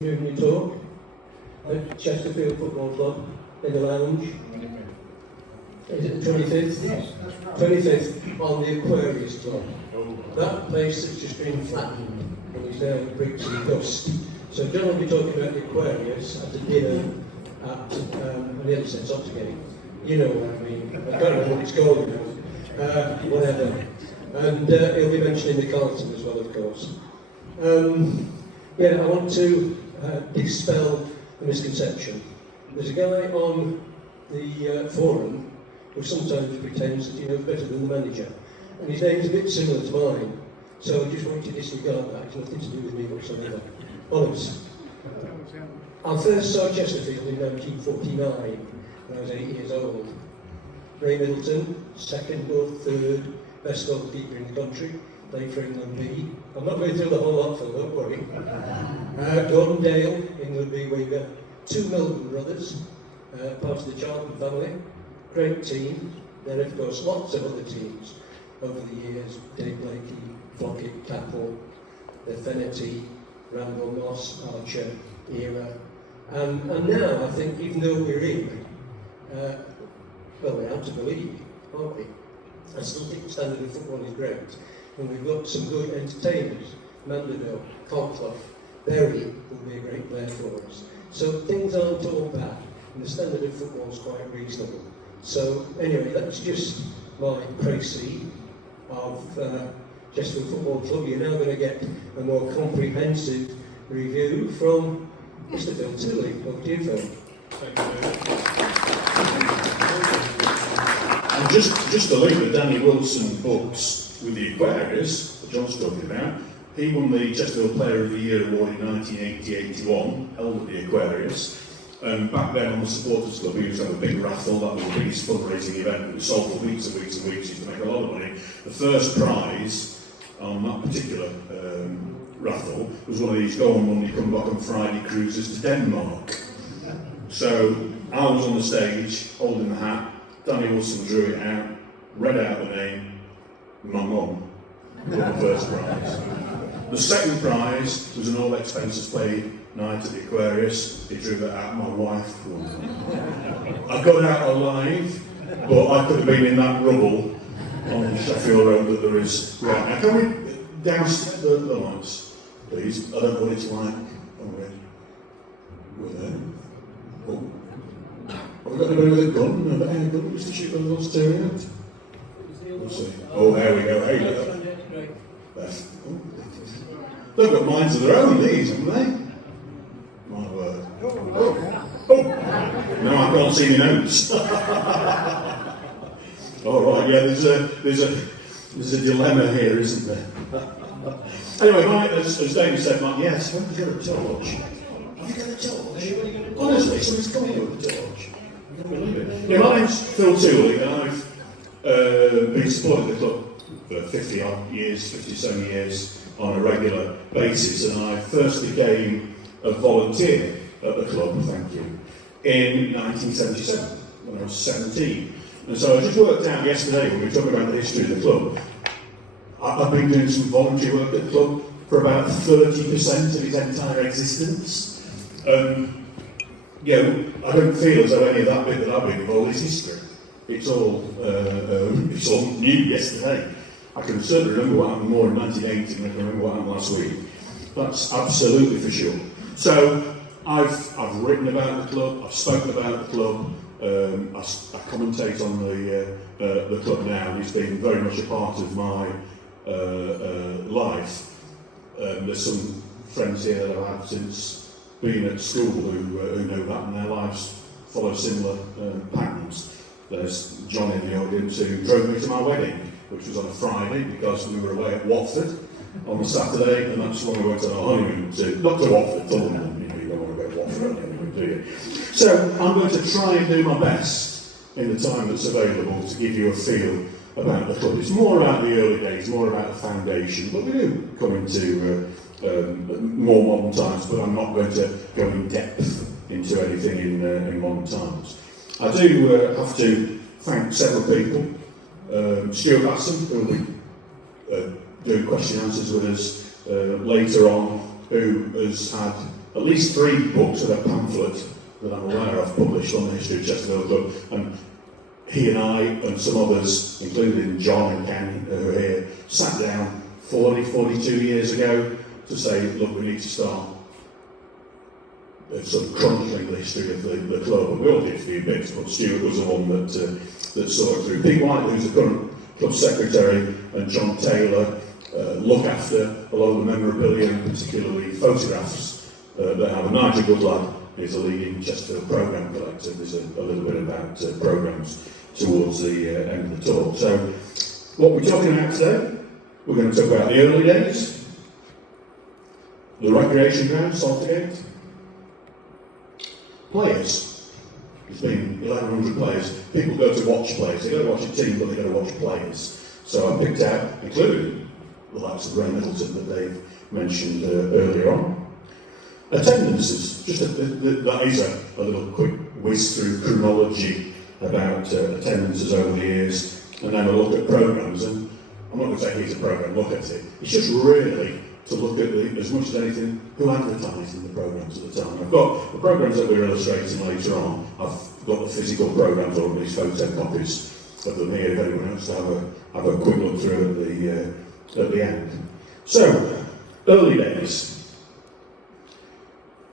During your talk at Chesterfield Football Club in the lounge. Is it the 25th? Yes, that's right. 25th on the Aquarius Club. That place has just been flattened and is now bricks and dust. So John will be talking about the Aquarius at the dinner at on the other side, Saltergate. You know what I mean. I don't know what it's called now. Whatever. And he'll be mentioning the Carlton as well, of course. I want to dispel the misconception. There's a guy on the forum who sometimes pretends that he knows better than the manager, and his name's a bit similar to mine, so I just want you to disregard that. It's nothing to do with me whatsoever. Honest. I first saw Chesterfield in 1949 when I was 8 years old. Ray Middleton, second or third best goalkeeper in the country, played for England B. I'm not going through the whole lot, Phil, don't worry. Gordon Dale, England B winger, two Milton brothers, part of the Charlton family, great team. Then, of course, lots of other teams over the years: Dave Blakey, Flockett, Capel, the Fennerty, Randall Moss, Archer era. And now, I think, even though we're in, we're out of the league, aren't we? I still think the standard of football is great. And we've got some good entertainers. Mandeville, Cockclough, Berry will be a great player for us. So things aren't all bad, and the standard of football is quite reasonable. So anyway, that's just my précis of Chesterfield Football Club. You're now going to get a more comprehensive review from Mr. Phil Tooley. Over to you, Phil. Thank you. And just to link the Danny Wilson books with the Aquarius that John's talking about, he won the Chesterfield Player of the Year award in 1980-81, held at the Aquarius. Back then on the supporters club, he used to have a big raffle. That was the biggest fundraising event. It was sold for weeks and weeks and weeks. He used to make a lot of money. The first prize on that particular raffle was one of these go on Monday, come back on Friday cruises to Denmark. So I was on the stage holding the hat. Danny Wilson drew it out, read out the name. My mum won the first prize. The second prize was an all expenses paid night at the Aquarius. He drew that out, my wife won. I got out alive, but I could have been in that rubble on Sheffield Road that there is right now. Can we douse the lights, please? I don't know what it's like. We're there. Oh. Have we got anybody with a gun? A air gun just to shoot the little steering out? We'll see. Oh, there we go. Hey, look. They've got minds of their own, these, haven't they? My word. Oh. No, I can't see the notes. All right, yeah, there's a dilemma here, isn't there? Anyway, as David said, yes, when did you get a torch? Have you got a torch? Honestly, somebody's coming with a torch. I can't believe it. Yeah, my name's Phil Tooley, and I've been supporting the club for 50-odd years, 50-some years on a regular basis, and I first became a volunteer at the club, thank you, in 1977, when I was 17. And so I just worked out yesterday, when we were talking about the history of the club, I've been doing some volunteer work at the club for about 30% of its entire existence. I don't feel as though any of that bit that I've been involved is history. It's all new yesterday. I can certainly remember what happened more in 1980 than I can remember what happened last week. That's absolutely for sure. So I've written about the club, I've spoken about the club, I commentate on the club now. It's been very much a part of my life. There's some friends here that I've had since being at school who know that, and their lives follow similar patterns. There's John in the audience who drove me to my wedding, which was on a Friday because we were away at Watford on the Saturday, and that's when we went on our honeymoon to, not to Watford, to London. You don't want to go to Watford on honeymoon, do you? So I'm going to try and do my best in the time that's available to give you a feel about the club. It's more about the early days, more about the foundation, but we do come into more modern times, but I'm not going to go in depth into anything in modern times. I do have to thank several people. Stuart Basson, who will be doing question and answers with us later on, who has had at least 3 books and a pamphlet that I'm aware of published on the history of Chesterfield Club, and he and I and some others, including John and Ken, who are here, sat down 42 years ago to say, look, we need to start sort of chronicling the history of the club. And we all did a few bits, but Stuart was the one that saw it through. Pete White, who's the current club secretary, and John Taylor look after a lot of the memorabilia, and particularly photographs that have. Nigel Goodlad is a leading Chesterfield programme collector. There's a little bit about programmes towards the end of the talk. So, what we're talking about today, we're going to talk about the early days, the recreation ground, Saltergate, players. There's been 1,100 players. People go to watch players. They go to watch a team, but they go to watch players. So I picked out, including the likes of Ray Middleton that Dave mentioned earlier on. Attendances. That is a little quick whiz through chronology about attendances over the years, and then a look at programmes. And I'm not going to say here's a programme, look at it. It's just really to look at, as much as anything, who advertised in the programmes at the time. I've got the programmes that we're illustrating later on. I've got the physical programmes, or at least photocopies of them here, if anyone wants to have a quick look through at the end. So, early days.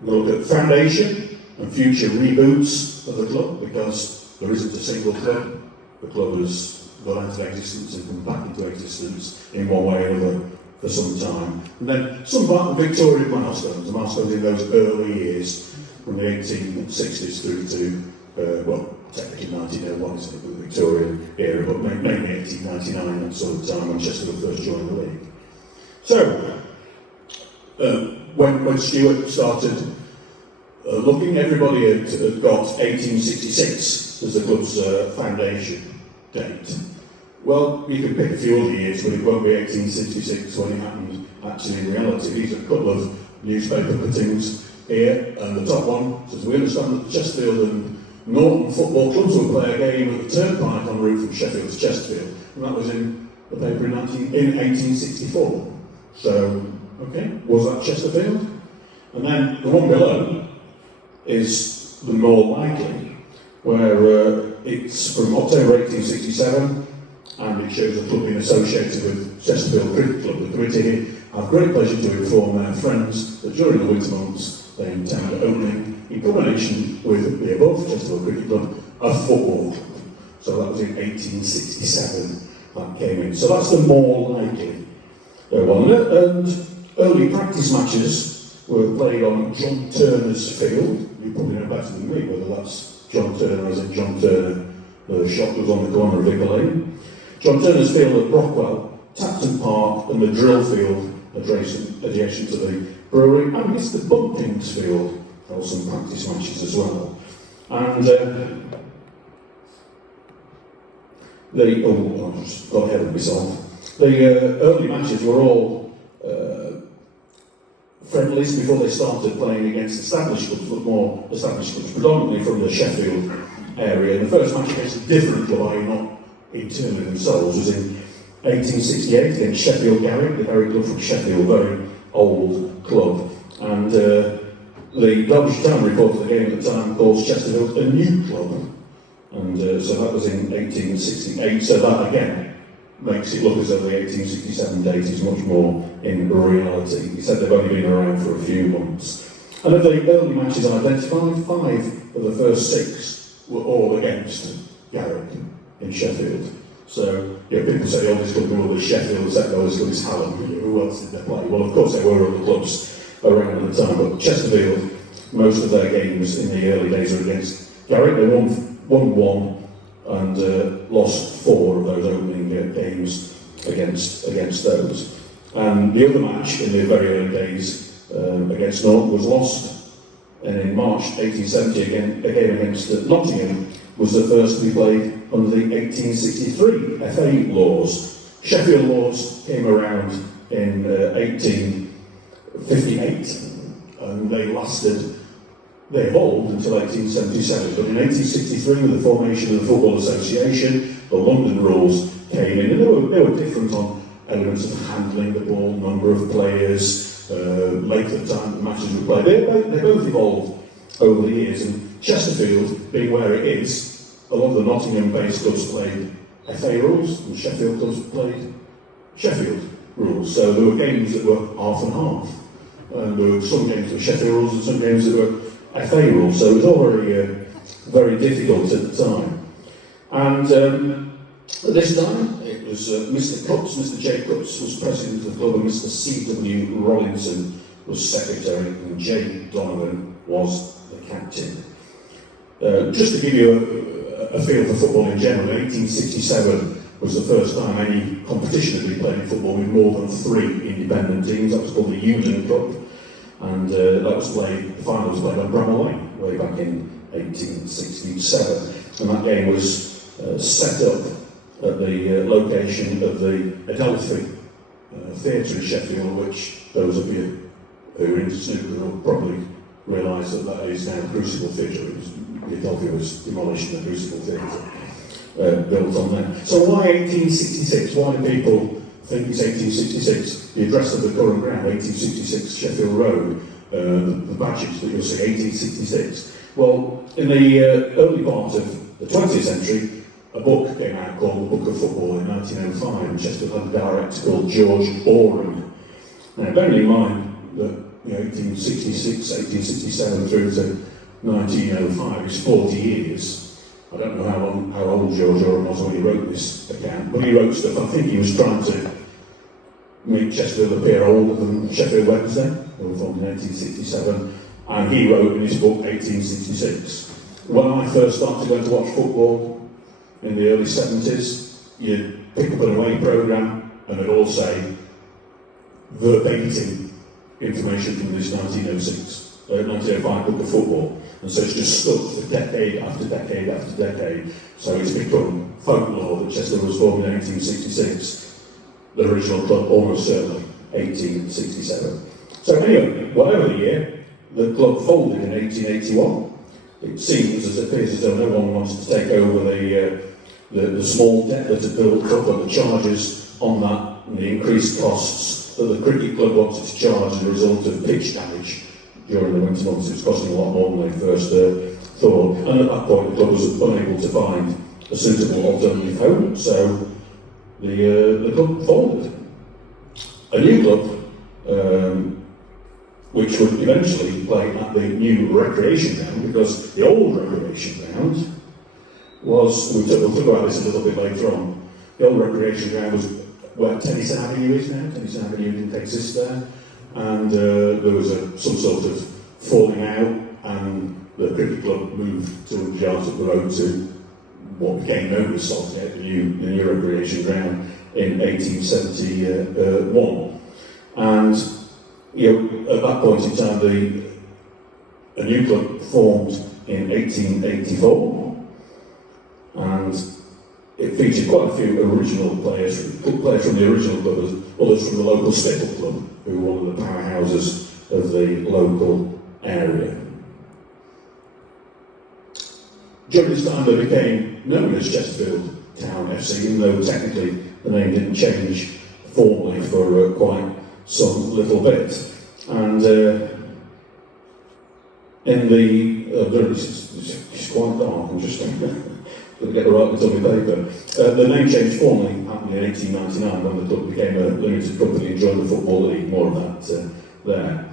We'll look at foundation and future reboots of the club, because there isn't a single club. The club has gone out of existence and come back into existence in one way or another for some time. And then some of the Victorian milestones, the milestones in those early years, from the 1860s through to, technically 1901 is the Victorian era, but mainly 1899, that sort of time when Chesterfield first joined the league. So, when Stuart started looking, everybody had got 1866 as the club's foundation date. Well, you can pick a few other years, but it won't be 1866 when it happened actually in reality. These are a couple of newspaper cuttings here, and the top one says, we understand that Chesterfield and Norton football clubs will play a game at the Turnpike en route from Sheffield to Chesterfield. And that was in the paper in 1864. So, okay, was that Chesterfield? And then the one below is the more likely, where it's from October 1867, and it shows the club being associated with Chesterfield Cricket Club. The committee here have great pleasure to inform their friends that during the winter months they intend opening, in combination with the above Chesterfield Cricket Club, a football club. So that was in 1867 that came in. So that's the more likely one. And early practice matches were played on John Turner's field. You probably know better than me whether that's John Turner, as in John Turner, the shop was on the corner of Vicar Lane. John Turner's field at Brockwell, Tapton Park, and the drill field adjacent to the brewery, and Mr. Bumping's field held some practice matches as well. And I just got ahead of myself. The early matches were all friendlies before they started playing against established clubs, but more established clubs, predominantly from the Sheffield area. And the first match against a different club, i.e. not internally themselves, was in 1868 against Sheffield Garrick, the very club from Sheffield, very old club. And the Derbyshire Town report of the game at the time calls Chesterfield a new club. And so that was in 1868, so that again makes it look as though the 1867 date is much more in reality. He said they've only been around for a few months. And of the early matches identified, 5 of the first 6 were all against Garrick in Sheffield. So, people say, this club was Sheffield, this club is Hallam, who else did they play? Well, of course there were other clubs around at the time, but Chesterfield, most of their games in the early days were against Garrick. They won 1 and lost 4 of those opening games against those. And the other match in the very early days against Norton was lost, and in March 1870 a game against Nottingham was the first to be played under the 1863 FA laws. Sheffield laws came around in 1858, and they evolved until 1877. But in 1863, with the formation of the Football Association, the London rules came in, and they were different on elements of handling the ball, number of players, length of time the matches would play. They both evolved over the years, and Chesterfield, being where it is, a lot of the Nottingham-based clubs played FA rules, and Sheffield clubs played Sheffield rules. So there were games that were half and half. And there were some games that were Sheffield rules and some games that were FA rules. So it was all very difficult at the time. And at this time, it was Mr. Cups, Mr. J. Cups was president of the club, and Mr. C.W. Rollinson was secretary, and J. Donovan was the captain. Just to give you a feel for football in general, 1867 was the first time any competition had been played in football with more than 3 independent teams. That was called the Union Cup, and that was played, the final was played on Bramall Lane way back in 1867, and that game was set up at the location of the Adelphi Theatre in Sheffield, which those of you who are into snooker will probably realise that is now the Crucible Theatre. The Adelphi was demolished and the Crucible Theatre built on there. So why 1866? Why do people think it's 1866? The address of the current ground, 1866 Sheffield Road, the badges that you'll see, 1866. Well, in the early part of the 20th century, a book came out called The Book of Football in 1905, and Chesterfield had a director called George Oram. Now, bearing in mind that 1866, 1867 through to 1905 is 40 years. I don't know how old George Oram was when he wrote this account, but he wrote stuff. I think he was trying to make Chesterfield appear older than Sheffield Wednesday. They were formed in 1867, and he wrote in his book 1866. When I first started going to watch football in the early 70s, you'd pick up an away programme and it'd all say verbatim information from this 1905 book of football. And so it's just stuck for decade after decade after decade. So it's become folklore that Chester was formed in 1866. The original club, almost certainly, 1867. So anyway, whatever the year, the club folded in 1881. It seems, as it appears, as though no one wanted to take over the small debt that had built up and the charges on that and the increased costs that the cricket club wanted to charge as a result of pitch damage during the winter months. It was costing a lot more than they first thought. And at that point, the club was unable to find a suitable alternative home, so the club folded. A new club, which would eventually play at the new recreation ground, because the old recreation ground was, we'll talk about this a little bit later on, the old recreation ground was where Tennyson Avenue is now. Tennyson Avenue didn't exist there, and there was some sort of falling out, and the cricket club moved 200 yards up the road to what became known as Saltergate, the new recreation ground, in 1871. And at that point in time, a new club formed in 1884, and it featured quite a few original players from the original club, others from the local Spittle Club, who were one of the powerhouses of the local area. During this time, they became known as Chesterfield Town FC, even though technically the name didn't change formally for quite some little bit. And in the it's quite dark. I'm just going to get the right bit on my paper. The name change formally happened in 1899 when the club became a limited company and joined the Football League. More of that there.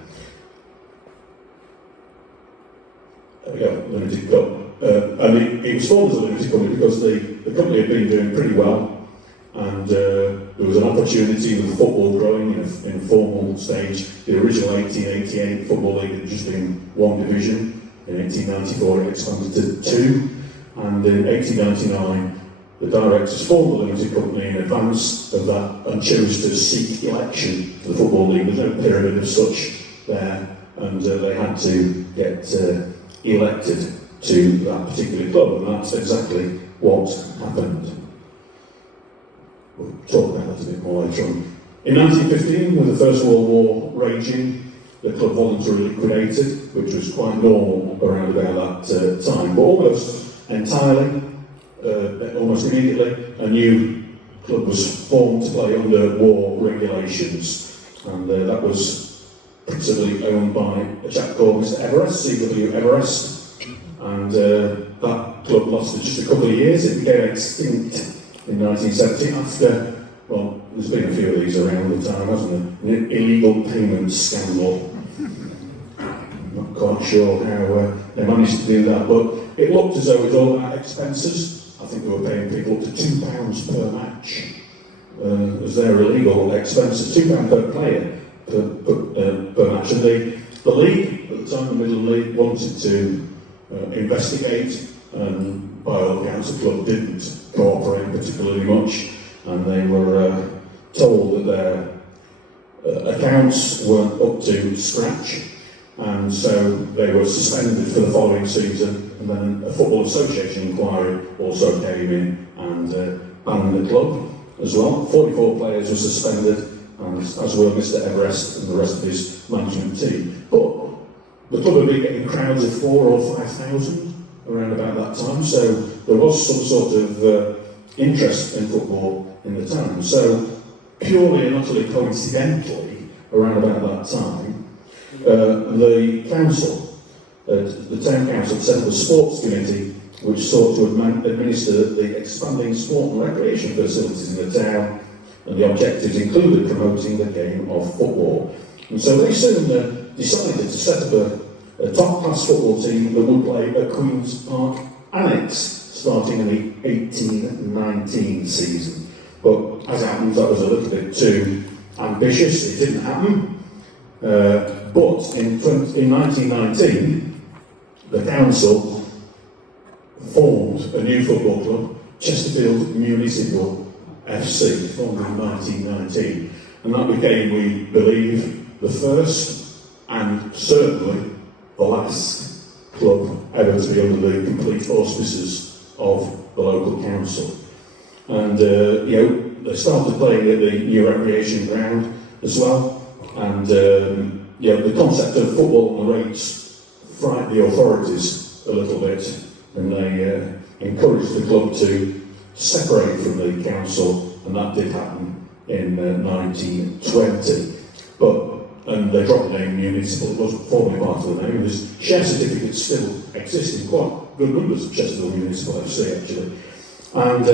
There we go, limited club. And it was formed as a limited company because the company had been doing pretty well, and there was an opportunity with football growing in a formal stage. The original 1888 Football League had just been one division. In 1894 it expanded to 2, and in 1899 the directors formed the limited company in advance of that and chose to seek election to the Football League. There's no pyramid as such there, and they had to get elected to that particular club, and that's exactly what happened. We'll talk about that a bit more later on. In 1915, with the First World War raging, the club voluntarily liquidated, which was quite normal around about that time. But almost entirely, almost immediately, a new club was formed to play under war regulations, and that was principally owned by a chap called Mr. Everest, C.W. Everest, and that club lasted just a couple of years. It became extinct in 1970 after, well, there's been a few of these around the time, hasn't there? An illegal payments scandal. Not quite sure how they managed to do that, but it looked as though it was all about expenses. I think they were paying people up to £2 per match as their illegal expenses, £2 per player per match. And the league, at the time, the Middleton League, wanted to investigate, and by all accounts the club didn't cooperate particularly much, and they were told that their accounts weren't up to scratch, and so they were suspended for the following season, and then a Football Association inquiry also came in and banned the club as well. 44 players were suspended, and as were Mr. Everest and the rest of his management team. But the club had been getting crowds of 4,000 or 5,000 around about that time, so there was some sort of interest in football in the town. So, purely and utterly coincidentally, around about that time, the council, the town council, set up a sports committee which sought to administer the expanding sport and recreation facilities in the town, and the objectives included promoting the game of football. And so they soon decided to set up a top-class football team that would play at Queen's Park Annex, starting in the 18-19 season. But as it happens, that was a little bit too ambitious. It didn't happen. But in 1919, the council formed a new football club, Chesterfield Municipal FC, formed in 1919. And that became, we believe, the first and certainly the last club ever to be under the complete auspices of the local council. And they started playing at the new recreation ground as well. And the concept of football on the rates frightened the authorities a little bit, and they encouraged the club to separate from the council, and that did happen in 1920. And they dropped the name municipal. It wasn't formally part of the name. There's share certificates still exist in quite good numbers of Chesterfield Municipal FC, actually. And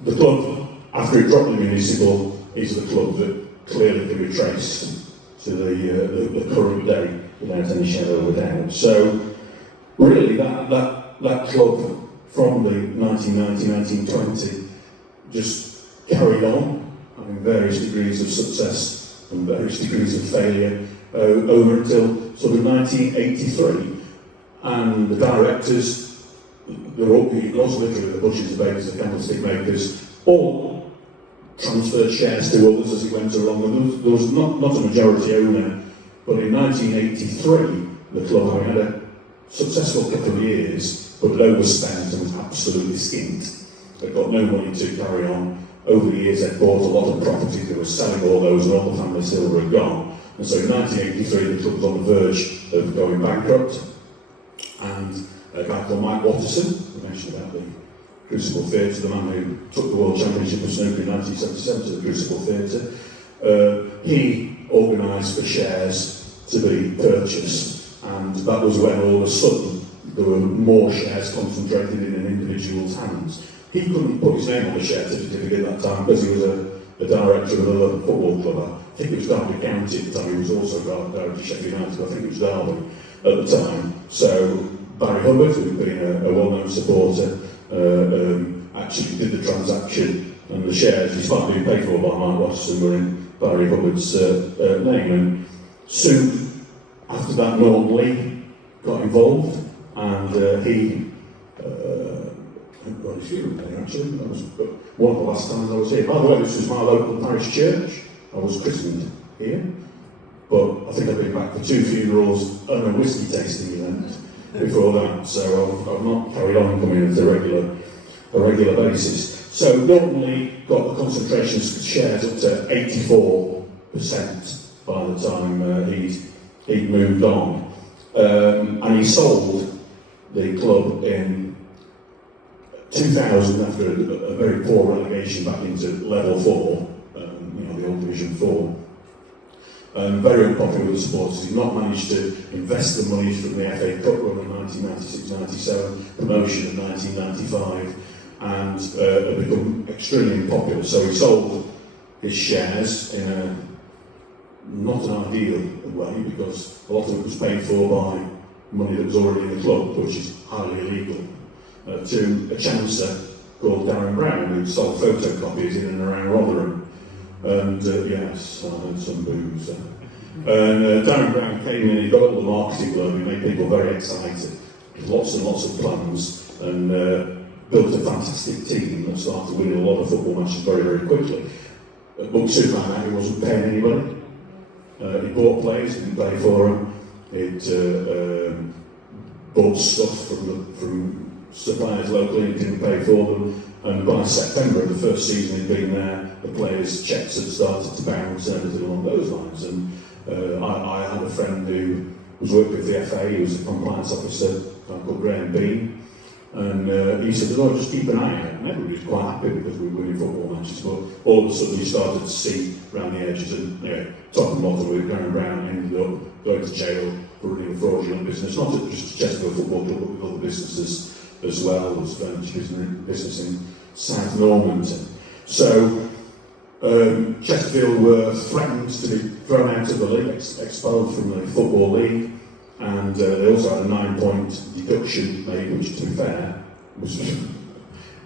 the club, after it dropped the municipal, is the club that clearly can be traced to the current day without any shadow of a doubt. So, really, that club from the 1919-1920 just carried on, having various degrees of success and various degrees of failure over until sort of 1983. And the directors, it was literally the butchers, the bakers, the candlestick makers, all transferred shares to others as it went along. And there was not a majority owner, but in 1983, the club, having had a successful couple of years, but had overspent and was absolutely skint. They got no money to carry on. Over the years, they'd bought a lot of property, they were selling all those, and all the family silver had gone. And so in 1983, the club was on the verge of going bankrupt. And a guy called Mike Watterson, we mentioned about the Crucible Theatre, the man who took the World Championship of Snooker in 1977 to the Crucible Theatre, he organised for shares to be purchased. And that was when all of a sudden there were more shares concentrated in an individual's hands. He couldn't put his name on the share certificate at that time because he was a director of another football club. I think it was Derby County at the time. He was also director of Sheffield United. I think it was Derby at the time. So Barry Hubbard, who had been a well-known supporter, actually did the transaction, and the shares, despite being paid for by Mike Watson, were in Barry Hubbard's name. And soon after that, Norton Lee got involved, and he got his funeral there, actually. That was one of the last times I was here. By the way, this was my local parish church. I was christened here, but I think I've been back for 2 funerals and a whiskey tasting event before that, so I've not carried on coming at a regular basis. So Norton Lee got the concentration of shares up to 84% by the time he'd moved on. And he sold the club in 2000 after a very poor relegation back into level 4, the old Division 4. Very unpopular with the supporters. He's not managed to invest the money from the FA Cup run in 1996-97, promotion in 1995, and had become extremely unpopular. So he sold his shares in a not an ideal way, because a lot of it was paid for by money that was already in the club, which is highly illegal, to a chancellor called Darren Brown, who sold photocopies in and around Rotherham. And yes, I heard some boos. And Darren Brown came in, he got all the marketing going, he made people very excited. Lots and lots of plans, and built a fantastic team that started winning a lot of football matches very, very quickly. But soon found out he wasn't paying anybody. He bought players, didn't pay for them. It bought stuff from suppliers locally and didn't pay for them. And by September of the first season he'd been there, the players' checks had started to bounce and everything along those lines. And I had a friend who was working with the FA, he was a compliance officer, called Graham Bean. And he said, "Oh, just keep an eye out." And everybody was quite happy because we were winning football matches. But all of a sudden, you started to see around the edges, and top and bottom with Darren Brown ended up going to jail for running a fraudulent business, not just Chesterfield Football Club, but with other businesses as well. There was furniture business in South Normanton. So Chesterfield were threatened to be thrown out of the league, expelled from the Football League. And they also had a 9-point deduction made, which, to be fair,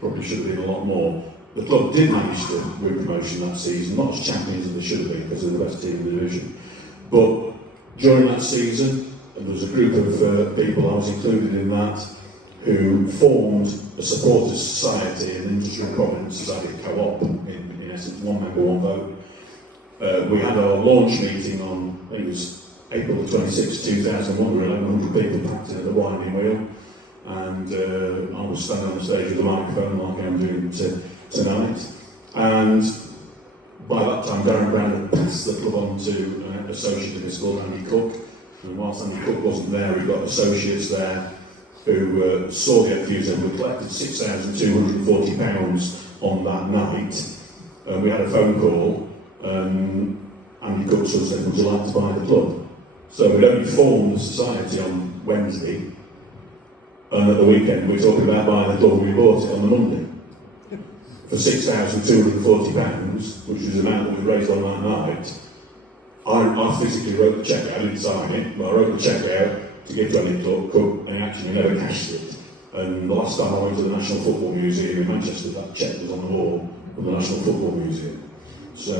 probably should have been a lot more. The club did manage to win promotion that season, not as champions as they should have been because they're the best team in the division. But during that season, and there was a group of people, I was included in that, who formed a supporters society, an industrial providence society co-op, in essence, one member, one vote. We had our launch meeting on, I think it was April 26, 2001, we were 1,100 people packed in at the winding wheel, and I was standing on the stage with a microphone like I'm doing tonight. And by that time, Darren Brown had passed the club on to an associate of his called Andy Cook, and whilst Andy Cook wasn't there, we got associates there who saw the enthusiasm. We collected £6,240 on that night, and we had a phone call, and Andy Cook sort of said, "Would you like to buy the club?" So we'd only formed the society on Wednesday, and at the weekend we were talking about buying the club, and we bought it on the Monday for £6,240, which was the amount that we raised on that night. I physically wrote the cheque out, I didn't sign it, but I wrote the cheque out to give to Andy Cook, and actually never cashed it. And the last time I went to the National Football Museum in Manchester, that cheque was on the wall of the National Football Museum. So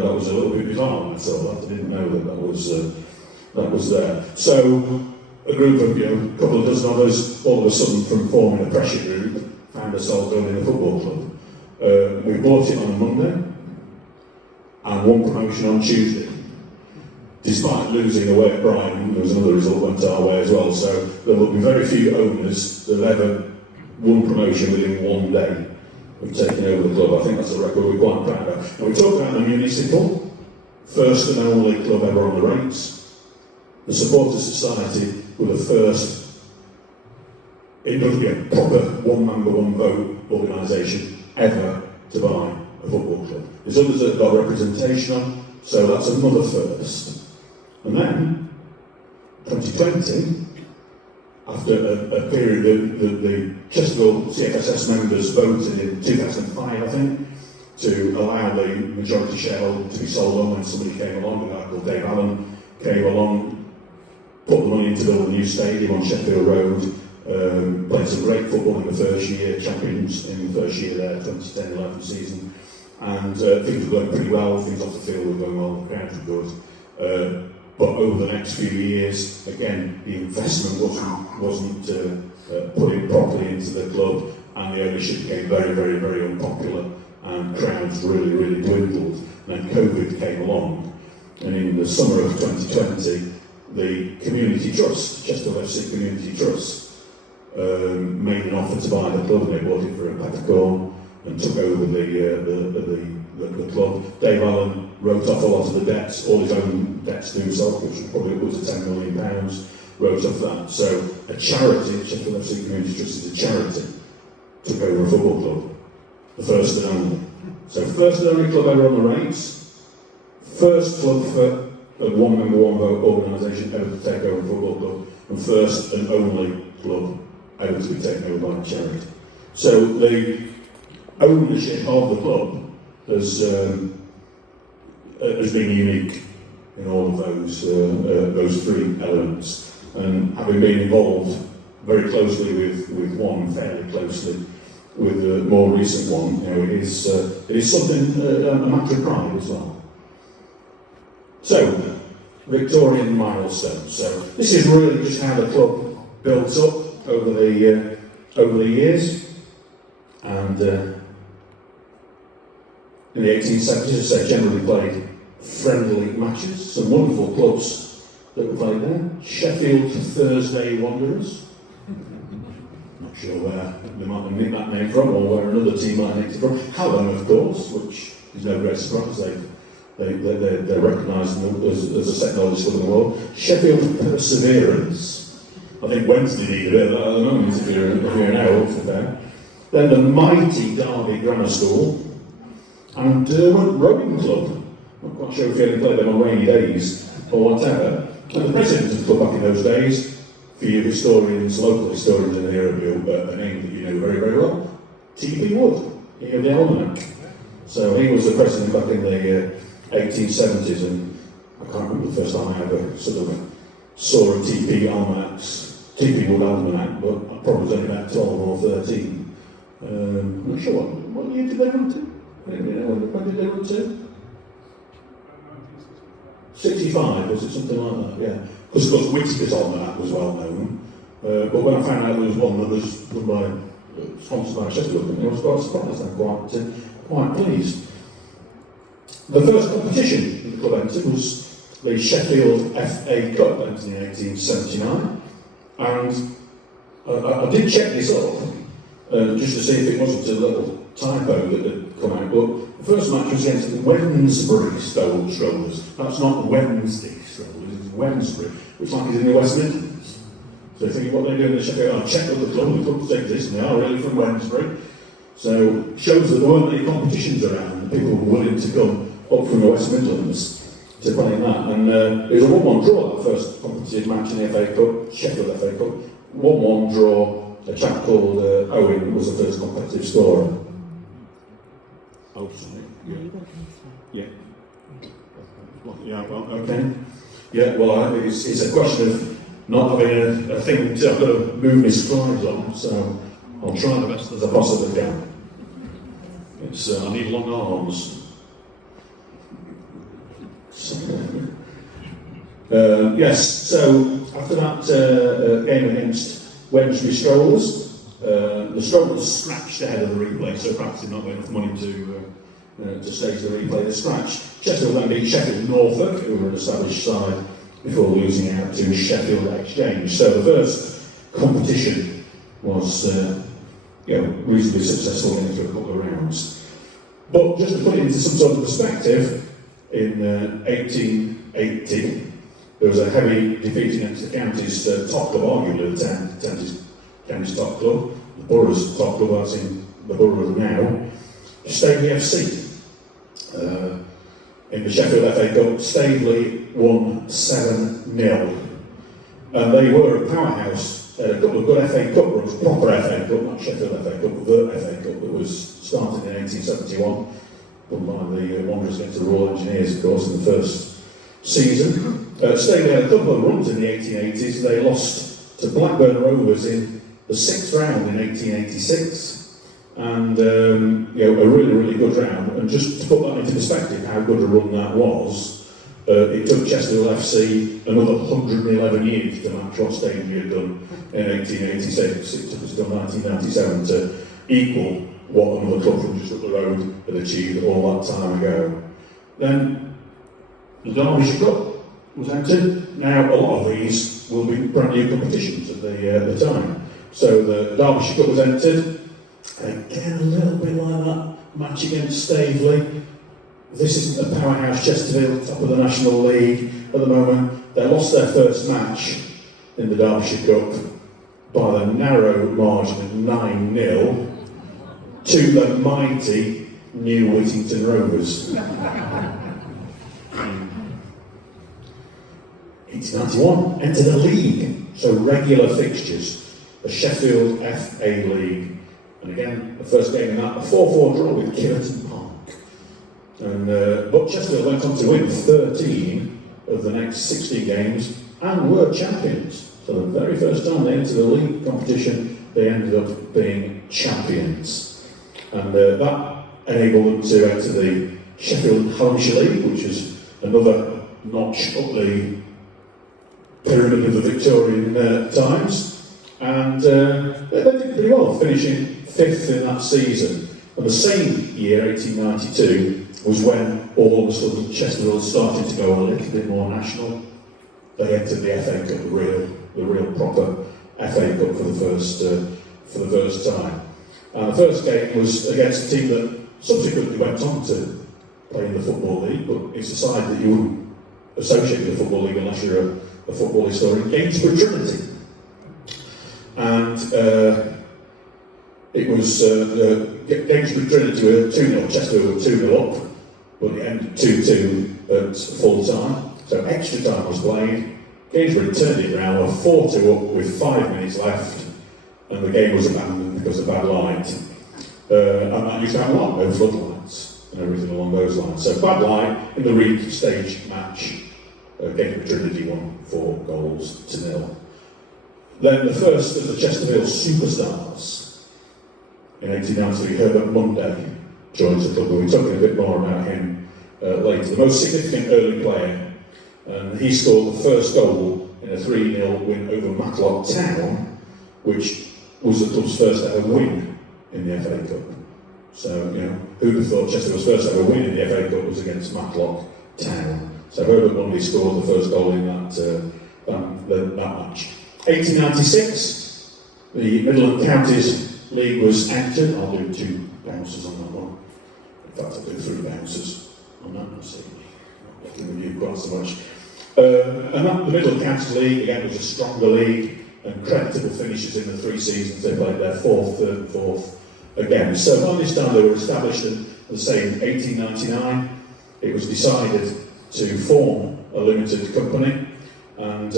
that was a little bit bizarre myself. I didn't know that was there. So a group of, a couple of dozen of us, all of a sudden from forming a pressure group, found ourselves owning a football club. We bought it on a Monday and won promotion on Tuesday. Despite losing away at Brighton, there was another result went our way as well. So there will be very few owners that have ever won promotion within one day of taking over the club. I think that's a record we're quite proud of. And we talk about the municipal, first and only club ever on the rates. The Supporters Society were the first, it would be a proper one-member, one-vote organisation ever to buy a football club. There's others that have got representation on, so that's another first. And then, 2020, after a period that the Chesterfield CFSS members voted in 2005, I think, to allow the majority shareholder to be sold on when somebody came along, a guy called Dave Allen came along, put the money into build a new stadium on Sheffield Road, played some great football in the first year, champions in the first year there, 2010-11 season, and things were going pretty well, things off the field were going well, the crowds were good. But over the next few years, again, the investment wasn't put in properly into the club, and the ownership became very, very, very unpopular, and crowds really, really dwindled. And then COVID came along, and in the summer of 2020, the Community Trust, Chesterfield FC Community Trust, made an offer to buy the club, and they bought it for a peppercorn and took over the club. Dave Allen wrote off a lot of the debts, all his own debts to himself, which was probably upwards of £10 million, wrote off that. So a charity, Chesterfield FC Community Trust is a charity, took over a football club, the first and only. So first and only club ever on the rates, first club for one member, one vote organisation ever to take over a football club, and first and only club ever to be taken over by a charity. So the ownership of the club has been unique in all of those three elements, and having been involved very closely with one, fairly closely with the more recent one, it is something, a matter of pride as well. So, Victorian Milestones. So this is really just how the club built up over the years, and in the 1870s, as I say, generally played friendly matches. Some wonderful clubs that were played there. Sheffield Thursday Wanderers. Not sure where they might have nicked that name from, or where another team might have nicked it from. Hallam, of course, which is no great surprise. They're recognised as a second-oldest club in the world. Sheffield Perseverance. I think Wednesday need a bit of that at the moment, if you're an owl for that. Then the mighty Derby Grammar School, and Derwent Rowing Club. Not quite sure if you ever played them on rainy days or whatever. And the president of the club back in those days, for you historians, local historians in the area, a name that you know very, very well, T.P. Wood, he had the almanac. So he was the president back in the 1870s, and I can't remember the first time I ever sort of saw a T.P. Wood almanac, but I probably was only about 12 or 13. I'm not sure what year did they run to? When did they run to? 65, was it something like that? Yeah. Because of course Whittaker's almanac was well known, but when I found out there was one that was run by, sponsored by Chesterfield, I was quite surprised and quite pleased. The first competition that the club entered was the Sheffield FA Cup, entered in 1879, and I did check this up just to see if it wasn't a little typo that had come out, but the first match was against the Wednesbury Strollers. That's not Wednesday Strollers, it's Wednesbury, which like is in the West Midlands. So you're thinking, what are they doing in Sheffield? I'll check with the clubs exist, and they are really from Wednesbury. So it shows that there weren't any competitions around, and people were willing to come up from the West Midlands to play in that. And it was a 1-1 draw, that first competitive match in the FA Cup, Sheffield FA Cup. 1-1 draw, a chap called Owen was the first competitive scorer. Oh, sorry. Yeah. Yeah, well, okay. Yeah, well, it's a question of not having a thing to, I've got to move my slides on, so I'll try the best as I possibly can. I need long arms. Yes, so after that game against Wednesbury Strollers, the Strollers scratched ahead of the replay, so perhaps they've not got enough money to stage the replay. They scratched. Chesterfield then beat Sheffield Norfolk, who were an established side, before losing out to Sheffield Exchange. So the first competition was reasonably successful in through a couple of rounds. But just to put it into some sort of perspective, in 1880, there was a heavy defeat against the county's top club, arguably the county's top club, the borough's top club, that's in the borough now, Staveley FC. In the Sheffield FA Cup, Staveley won 7-0. And they were a powerhouse. They had a couple of good FA Cup runs, proper FA Cup, not Sheffield FA Cup, but the FA Cup that was started in 1871. Won by the Wanderers against the Royal Engineers, of course, in the first season. Staveley had a couple of runs in the 1880s. They lost to Blackburn Rovers in the 6th round in 1886. And a really, really good round. And just to put that into perspective, how good a run that was, it took Chesterfield FC another 111 years to match what Staveley had done in 1886. It took us till 1997 to equal what another club from just up the road had achieved all that time ago. Then the Derbyshire Cup was entered. Now a lot of these will be brand new competitions at the time. So the Derbyshire Cup was entered. Again, a little bit like that match against Staveley. This isn't a powerhouse Chesterfield, top of the National League at the moment. They lost their first match in the Derbyshire Cup by the narrow margin of 9-0 to the mighty New Whittington Rovers. 1891, entered a league, so regular fixtures, the Sheffield FA League. And again, the first game in that, a 4-4 draw with Kiverton Park. And, but Chesterfield went on to win 13 of the next 16 games and were champions. So the very first time they entered a league competition, they ended up being champions. And that enabled them to enter the Sheffield Hallamshire League, which is another notch up the pyramid of the Victorian times. And they did pretty well, finishing 5th in that season. And the same year, 1892, was when all of a sudden Chesterfield started to go a little bit more national. They entered the FA Cup, the real proper FA Cup for the first time. And the first game was against a team that subsequently went on to play in the Football League, but it's a side that you wouldn't associate with the Football League unless you're a football historian, Gainsborough Trinity. And it was Gainsborough Trinity were 2-0, Chesterfield were 2-0 up, but it ended 2-2 at full time. So extra time was played. Gainsborough turned it around, were 4-2 up with 5 minutes left, and the game was abandoned because of bad light. And that used to have a lot, no floodlights and everything along those lines. So bad light in the re-stage match. Gainsborough Trinity won 4-0. Then the first of the Chesterfield superstars in 1893, Herbert Munday, joins the club. We'll be talking a bit more about him later. The most significant early player, and he scored the first goal in a 3-0 win over Matlock Town, which was the club's first ever win in the FA Cup. So, you know, who'd have thought Chesterfield's first ever win in the FA Cup was against Matlock Town. So Herbert Munday scored the first goal in that match. 1896, the Middleton Counties League was entered. I'll do 2 bounces on that one. In fact, I'll do 3 bounces on that one. See, I'm not looking with you quite so much. And that, the Middleton Counties League, again, was a stronger league, and creditable finishes in the 3 seasons. They played their 4th, 3rd, and 4th again. So by this time they were established in, the same 1899. It was decided to form a limited company and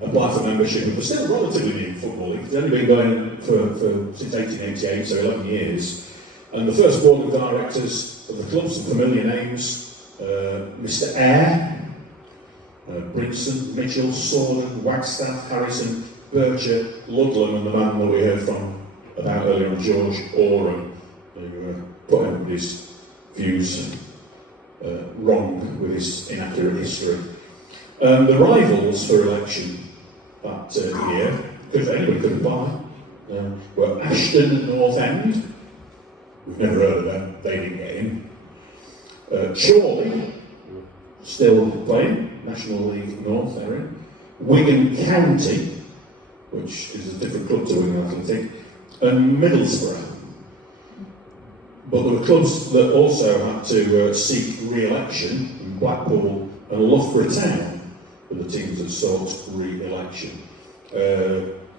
apply for membership. It was still relatively new in Football League. It's only been going since 1888, so 11 years. And the first board of directors of the club, some familiar names, Mr. Eyre, Brinson, Mitchell, Sorden, Wagstaff, Harrison, Bircher, Ludlam, and the man that we heard from about earlier on, George Oram, who put everybody's views wrong with his inaccurate history. The rivals for election that year, because anybody could apply, were Ashton and North End. We've never heard of them, they didn't get in. Chorley, still playing, National League North area. Wigan County, which is a different club to Wigan Athletic, and Middlesbrough. But there were clubs that also had to seek re-election in Blackpool and Loughborough Town, were the teams that sought re-election.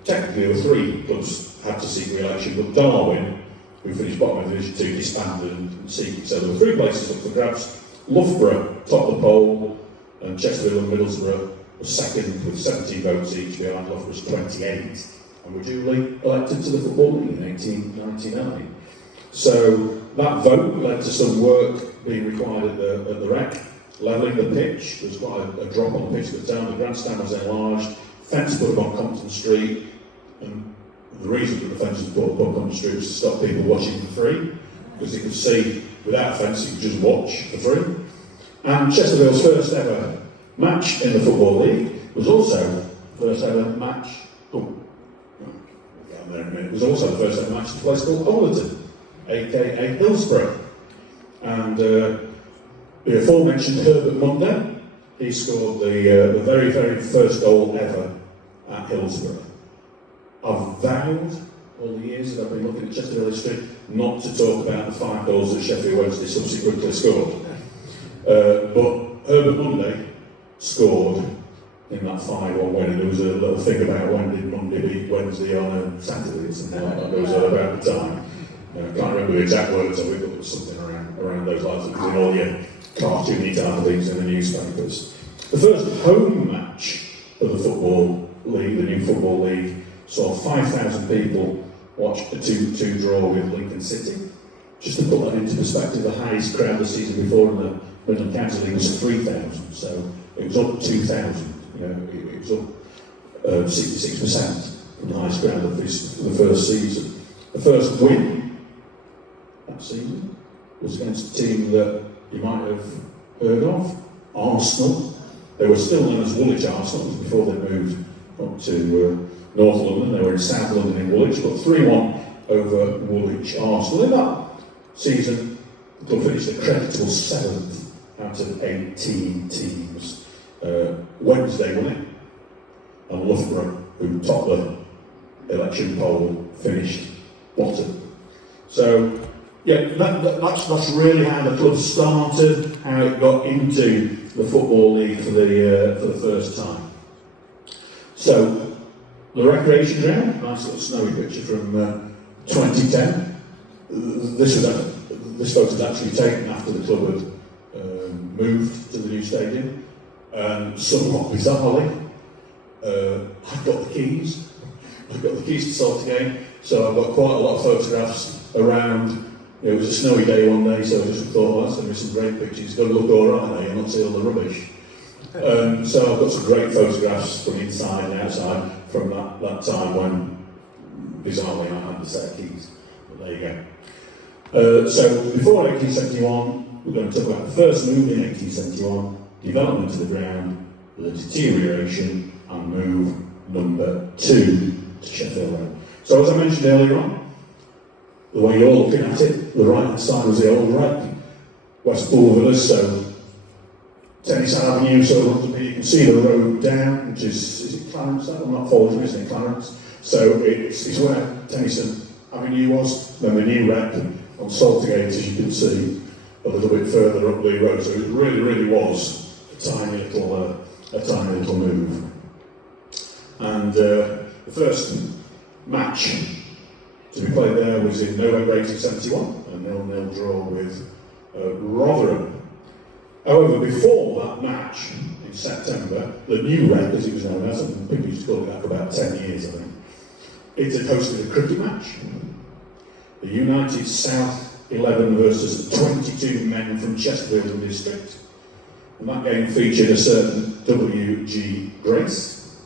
Technically, there were 3 clubs had to seek re-election, but Darwin, who finished bottom of Division 2, disbanded and seeking. So there were 3 places up for grabs. Loughborough, top of the poll, and Chesterfield and Middlesbrough were second with 17 votes each, behind Loughborough's 28, and were duly elected to the Football League in 1899. So that vote led to some work being required at the Rec, levelling the pitch. There was quite a drop on the pitch at the time. The grandstand was enlarged, fence put up on Compton Street, and the reason that the fence was put up on Compton Street was to stop people watching for free, because they could see without a fence, you could just watch for free. And Chesterfield's first ever match in the Football League was also the first ever match. It was also the first ever match at a place called Overton, aka Hillsborough. And the aforementioned Herbert Munday, he scored the very, very first goal ever at Hillsborough. I've vowed all the years that I've been looking at Chesterfield history not to talk about the 5 goals that Sheffield Wednesday subsequently scored. But Herbert Munday scored in that 5-1 win, and there was a little thing about when did Monday beat Wednesday on a Saturday, something like that goes on about the time. I can't remember the exact words of it, but there was something around those lines. It was in all your cartoony type things in the newspapers. The first home match of the Football League, the new Football League, saw 5,000 people watch a 2-2 draw with Lincoln City. Just to put that into perspective, the highest crowd the season before in the Middleton County League was 3,000, so it was up 2,000. You know, it was up 66% from the highest crowd of the first season. The first win that season was against a team that you might have heard of, Arsenal. They were still known as Woolwich Arsenal, it was before they moved up to North London. They were in South London in Woolwich, but 3-1 over Woolwich Arsenal. In that season, the club finished a creditable 7th out of 18 teams. Wednesday won it, and Loughborough, who topped the election poll, finished bottom. So, yeah, that's really how the club started, how it got into the Football League for the first time. So, the recreation ground, nice little snowy picture from 2010. This photo was actually taken after the club had moved to the new stadium. Somewhat bizarrely, I've got the keys. I've got the keys to Saltergate, so I've got quite a lot of photographs around. It was a snowy day one day, so I just thought, well, that's going to be some great pictures. It's got to look all right there, you're not see all the rubbish. So I've got some great photographs from inside and outside from that time when, bizarrely, I had the set of keys. But there you go. So before 1871, we're going to talk about the first move in 1871, development of the ground, the deterioration, and move number 2 to Sheffield Road. So as I mentioned earlier on, the way you're looking at it, the right-hand side was the old wreck, West Pool Villas, so Tennis Avenue, so you can see the road down, which is it Clarence? I'm not following, isn't it, Clarence? So it's where Tennyson Avenue was, then the new wreck on Saltergate, as you can see, a little bit further up the road. So it really was a tiny little move. And the first match to be played there was in November 1871, a 0-0 draw with Rotherham. However, before that match in September, the new wreck, as it was known as, and people used to call it that for about 10 years, I think, it had hosted a cricket match. The United South 11 versus 22 men from Chesterfield district. And that game featured a certain W.G. Grace,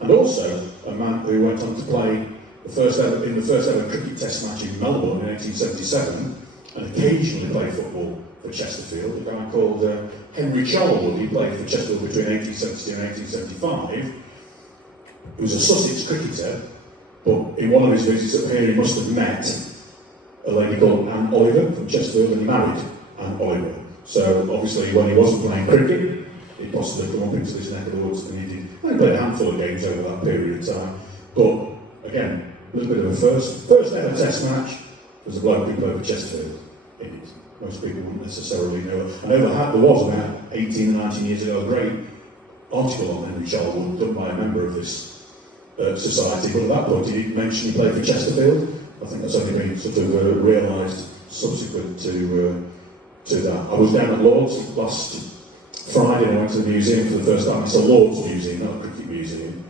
and also a man who went on to play in the first ever cricket test match in Melbourne in 1877, and occasionally played football for Chesterfield, a guy called Henry Charlwood. He played for Chesterfield between 1870 and 1875. He was a Sussex cricketer, but in one of his visits up here he must have met a lady called Anne Oliver from Chesterfield, and he married Anne Oliver. So obviously when he wasn't playing cricket, he'd possibly come up into this neck of the woods, and he played a handful of games over that period of time. But again, a little bit of a first ever test match was a bloke who played for Chesterfield in it. Most people wouldn't necessarily know. I know there was about 18 or 19 years ago a great article on Henry Charlwood done by a member of this society, but at that point he didn't mention he played for Chesterfield. I think that's only been sort of realised subsequent to that. I was down at Lord's last Friday and I went to the museum for the first time. It's a Lord's museum, not a cricket museum.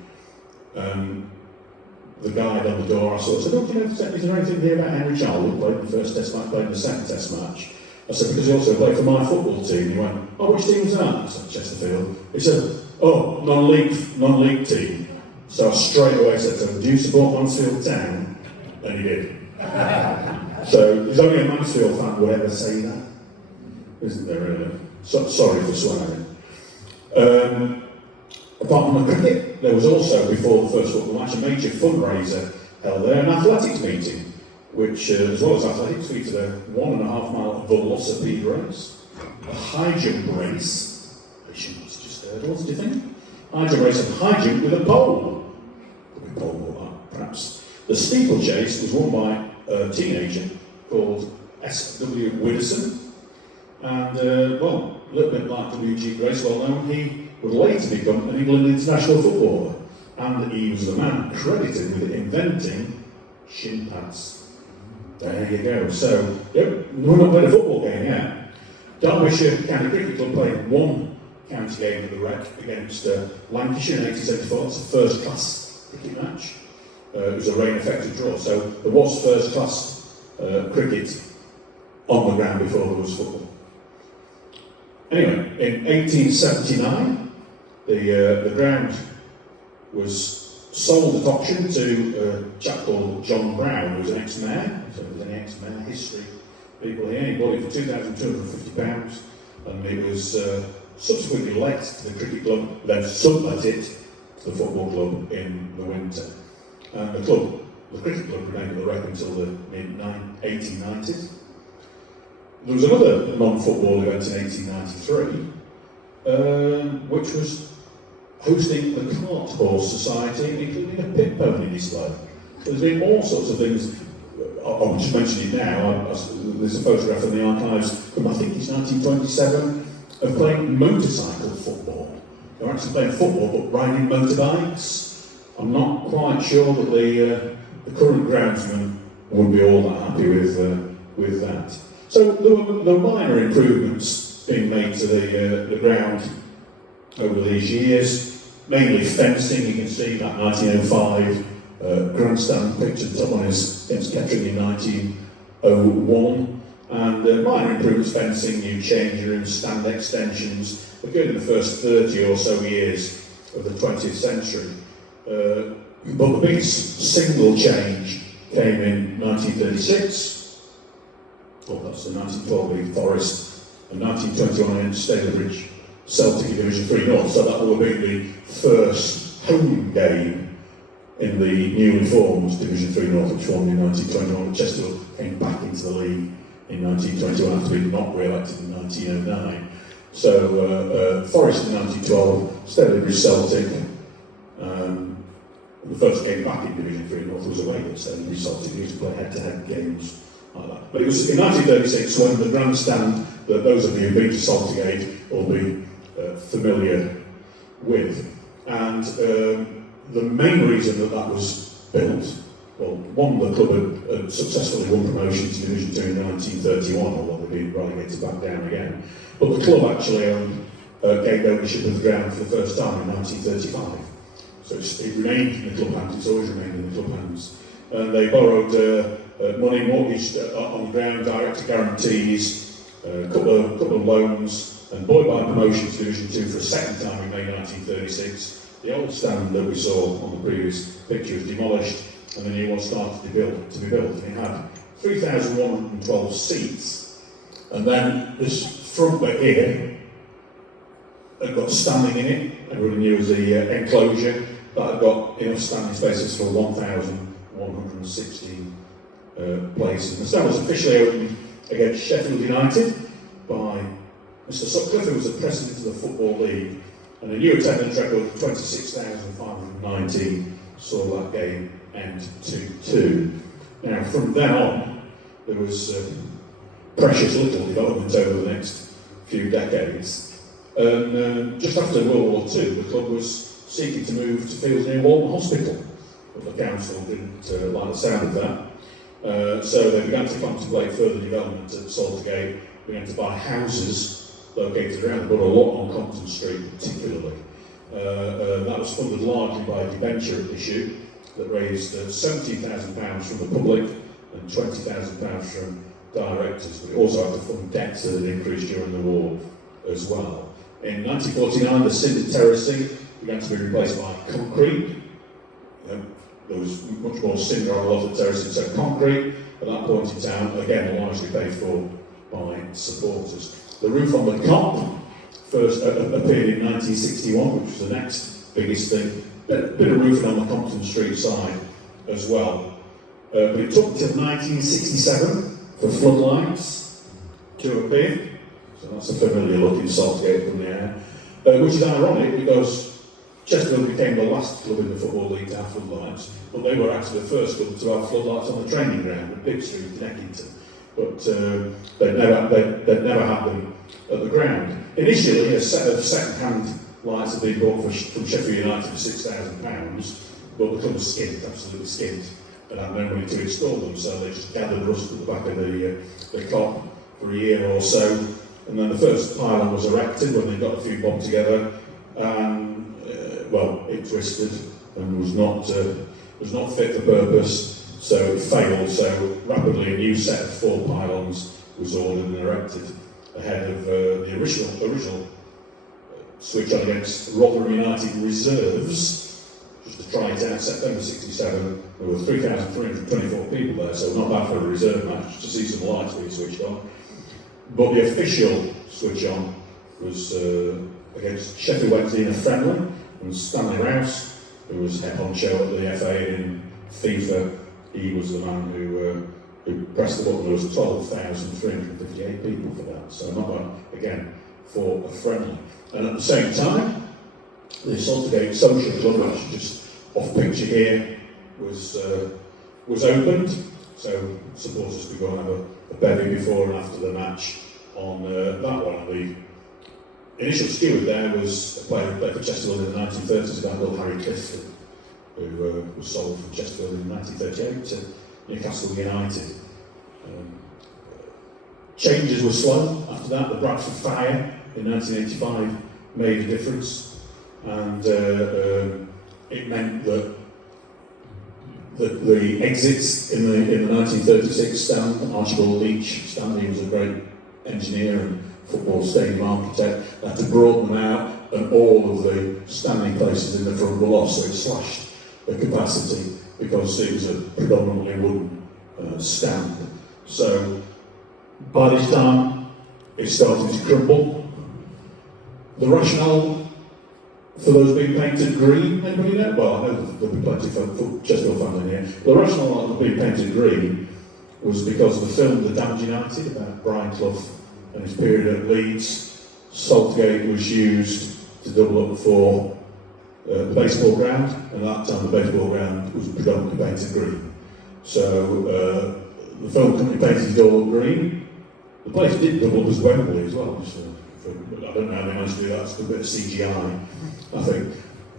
The guide on the door I said, "Oh, do you know, is there anything here about Henry Charlwood played in the first test match, played in the second test match?" I said, "Because he also played for my football team." He went, "Oh, which team was that?" I said, "Chesterfield." He said, "Oh, non-league team." So I straight away said to him, "Do you support Mansfield Town?" And he did. So there's only a Mansfield fan would ever say that, isn't there really? So, sorry for swearing. Apart from the cricket, there was also, before the first football match, a major fundraiser held there, an athletics meeting, which, as well as athletics, featured a 1.5 mile velocipede race, a high jump race, which was just hurdles, do you think? High jump race and high jump with a pole. Could be pole or that, perhaps. The steeplechase was won by a teenager called S.W. Widdowson, and, well, a little bit like W.G. Grace, well known, he would later become an England international footballer, and he was the man credited with inventing shin pads. There you go. So, yep, we're not playing a football game yet. Derbyshire County Cricket Club played one county game at the Rec against Lancashire in 1874. It's a first-class cricket match. It was a rain-affected draw, so there was first-class cricket on the ground before there was football. Anyway, in 1879, the ground was sold at auction to a chap called John Brown, who was an ex-mayor. So if there's any ex-mayor history people here, he bought it for £2,250, and it was subsequently let to the cricket club, then sublet it to the football club in the winter. And the cricket club remained at the Rec until the mid-1890s. There was another non-football event in 1893, which was hosting the Cart Horse Society, including a pit pony display. There's been all sorts of things. I'll just mention it now. There's a photograph in the archives from, I think it's 1927, of playing motorcycle football. They're actually playing football but riding motorbikes. I'm not quite sure that the current groundsman would be all that happy with that. So there were minor improvements being made to the ground over these years, mainly fencing. You can see that 1905 grandstand pictured up on his against Kettering in 1901, and minor improvements, fencing, new change rooms, stand extensions occurred in the first 30 or so years of the 20th century. But the biggest single change came in 1936. Well, that's the 1912 League Forest, and 1921 against Stalybridge Celtic in Division 3 North, so that will have been the first home game in the newly formed Division 3 North, which formed in 1921. Chesterfield came back into the league in 1921 after being not re-elected in 1909. So Forest in 1912, Stalybridge Celtic. The first game back in Division 3 North was away at Stalybridge Celtic. We used to play head-to-head games like that. But it was in 1936 when the grandstand that those of you who've been to Saltergate will be familiar with. And the main reason that was built, well, one, the club had successfully won promotion to Division 2 in 1931, although they'd been relegated back down again. But the club actually gained ownership of the ground for the first time in 1935. So it remained in the club hands, it's always remained in the club hands. And they borrowed money mortgaged on the ground, direct guarantees, a couple of loans, and buoyed by promotion to Division 2 for a second time in May 1936. The old stand that we saw on the previous picture was demolished, and the new one started to be built. And it had 3,112 seats, and then this front bit here had got standing in it. Everybody knew it was the enclosure that had got enough standing spaces for 1,116 places. The stand was officially opened against Sheffield United by Mr. Sutcliffe, who was the president of the Football League, and a new attendance record of 26,519 saw that game end 2-2. Now, from then on, there was precious little development over the next few decades. And just after World War II, the club was seeking to move to fields near Walton Hospital, but the council didn't like the sound of that. So they began to contemplate further development at Saltergate, began to buy houses located around the borough, a lot on Compton Street particularly. That was funded largely by a debenture issue that raised £17,000 from the public and £20,000 from directors, but it also had to fund debts that had increased during the war as well. In 1949, the cinder terracing began to be replaced by concrete. There was much more cinder on a lot of terracing, so concrete at that point in time, again largely paid for by supporters. The roof on the Cop first appeared in 1961, which was the next biggest thing. Bit of roofing on the Compton Street side as well. But it took until 1967 for floodlights to appear. So that's a familiar looking Saltergate from the air. Which is ironic because Chesterfield became the last club in the Football League to have floodlights, but they were actually the first club to have floodlights on the training ground at Big Street in Eckington. But they'd never had them at the ground. Initially, a set of second-hand lights had been bought from Sheffield United for £6,000, but the club was skint, absolutely skint, and had no money to install them, so they just gathered rust at the back of the Cop for a year or so, And then the first pylon was erected when they got a few bob together, and well, it twisted and was not fit for purpose, so it failed. So rapidly, a new set of 4 pylons was ordered and erected ahead of the original switch on against Rotherham United reserves. Just to try it out, September '67, there were 3,324 people there, so not bad for a reserve match, to see some lights being switched on. But the official switch on was against Sheffield Wednesday in a friendly, and Stanley Rouse, who was head honcho at the FA in FIFA, he was the man who pressed the button. There was 12,358 people for that, so not bad, again, for a friendly. And at the same time, the Saltergate Social Club, which is just off picture here, was opened. So supporters could go and have a bevy before and after the match on that one. The initial steward there was a player who played for Chesterfield in the 1930s, a guy called Harry Clifton, who was sold from Chesterfield in 1938 to Newcastle United. Changes were slow after that. The Bradford fire in 1985 made a difference, and it meant that the exits in the 1936 stand, Archibald Leach, Stanley was a great engineer and football stadium architect, had to broaden them out, and all of the standing places in the front were lost, so it slashed the capacity because it was a predominantly wooden stand. So by this time, it started to crumble. The rationale for those being painted green, anybody know? Well, I know there'll be plenty for Chesterfield fans in here. The rationale for being painted green was because of the film The Damned United about Brian Clough and his period at Leeds. Saltergate was used to double up for the baseball ground, and at that time the baseball ground was predominantly painted green. So the film company painted it all up green. The place did double up as Wembley as well. So I don't know how they managed to do that, it's a bit of CGI, I think.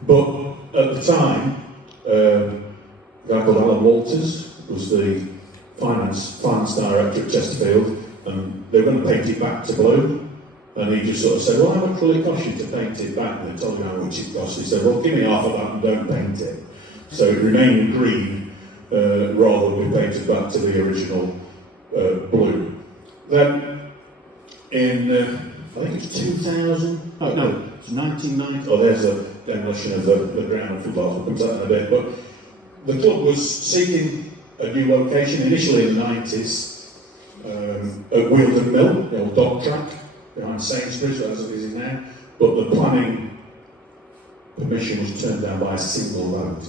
But at the time, a guy called Alan Walters was the finance director at Chesterfield, and they were going to paint it back to blue. And he just sort of said, well, how much will it cost you to paint it back? And they told him how much it cost. He said, well, give me half of that and don't paint it. So it remained green rather than be painted back to the original blue. Then in I think it's 2000. Oh no, it's 1990. Oh, there's a demolition of the ground football. I'll come to that in a bit. But the club was seeking a new location initially in the 90s at Wealdon Mill, the old dog track behind Sainsbury's, as it is now. But the planning permission was turned down by a single vote.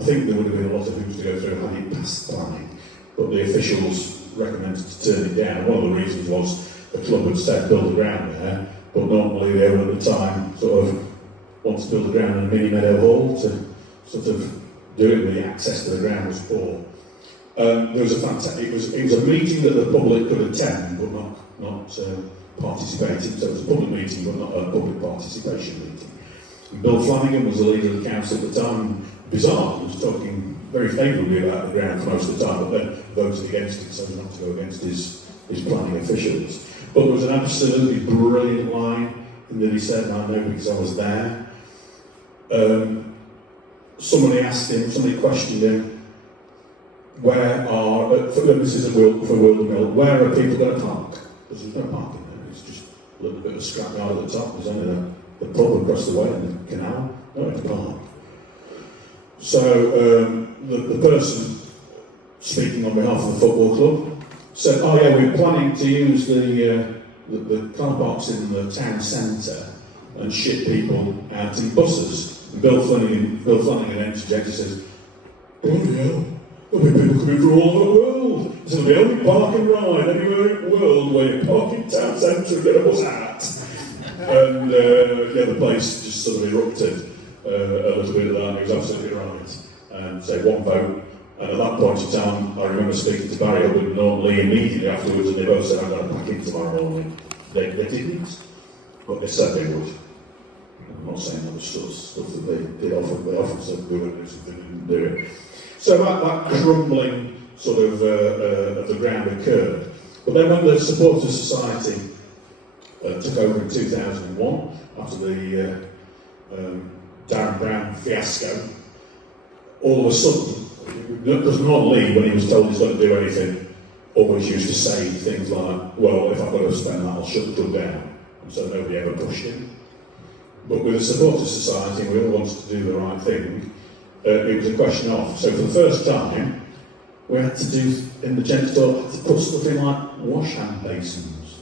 I think there would have been a lot of hoops to go through had it passed planning, but the officials recommended to turn it down. One of the reasons was the club had said build a ground there, but normally they were at the time sort of want to build a ground in a mini meadow hall to sort of do it, but the access to the ground was poor. There was a fantastic. It was a meeting that the public could attend, but not participating. So it was a public meeting, but not a public participation meeting. And Bill Flanagan was the leader of the council at the time. Bizarre, he was talking very favourably about the ground for most of the time, but then voted against it, so not to go against his planning officials. But there was an absolutely brilliant line that he said, and I know because I was there. Somebody questioned him, this is for Wealdon Mill, where are people going to park? Because there's no parking there, it's just a little bit of scrap yard at the top, there's only the pub across the way in the canal, nowhere to park. So the person speaking on behalf of the football club said, oh yeah, we're planning to use the car parks in the town centre and ship people out in buses. And Bill Flanagan interjected and says, bloody hell, there'll be people coming from all over the world. This is the only park and ride anywhere in the world where you park in town centre and get a bus out. And the place just sort of erupted a little bit of that, and he was absolutely right. And say one vote. And at that point in time, I remember speaking to Barry Hubbard and Norton Lee immediately afterwards, and they both said, I'm going to pack in tomorrow morning. They didn't, but they said they would. I'm not saying that was stuff that they often said they would do it, they didn't do it. So that crumbling sort of the ground occurred. But then when the Supporters Society took over in 2001 after the Darren Brown fiasco. All of a sudden, because non-league, when he was told he's got to do anything, always used to say things like, well, if I've got to spend that, I'll shut the club down. And so nobody ever pushed him. But with the supporters society, we all wanted to do the right thing, it was a question of. So for the first time, we had to do, in the gents' toilet, had to put stuff in like wash hand basins.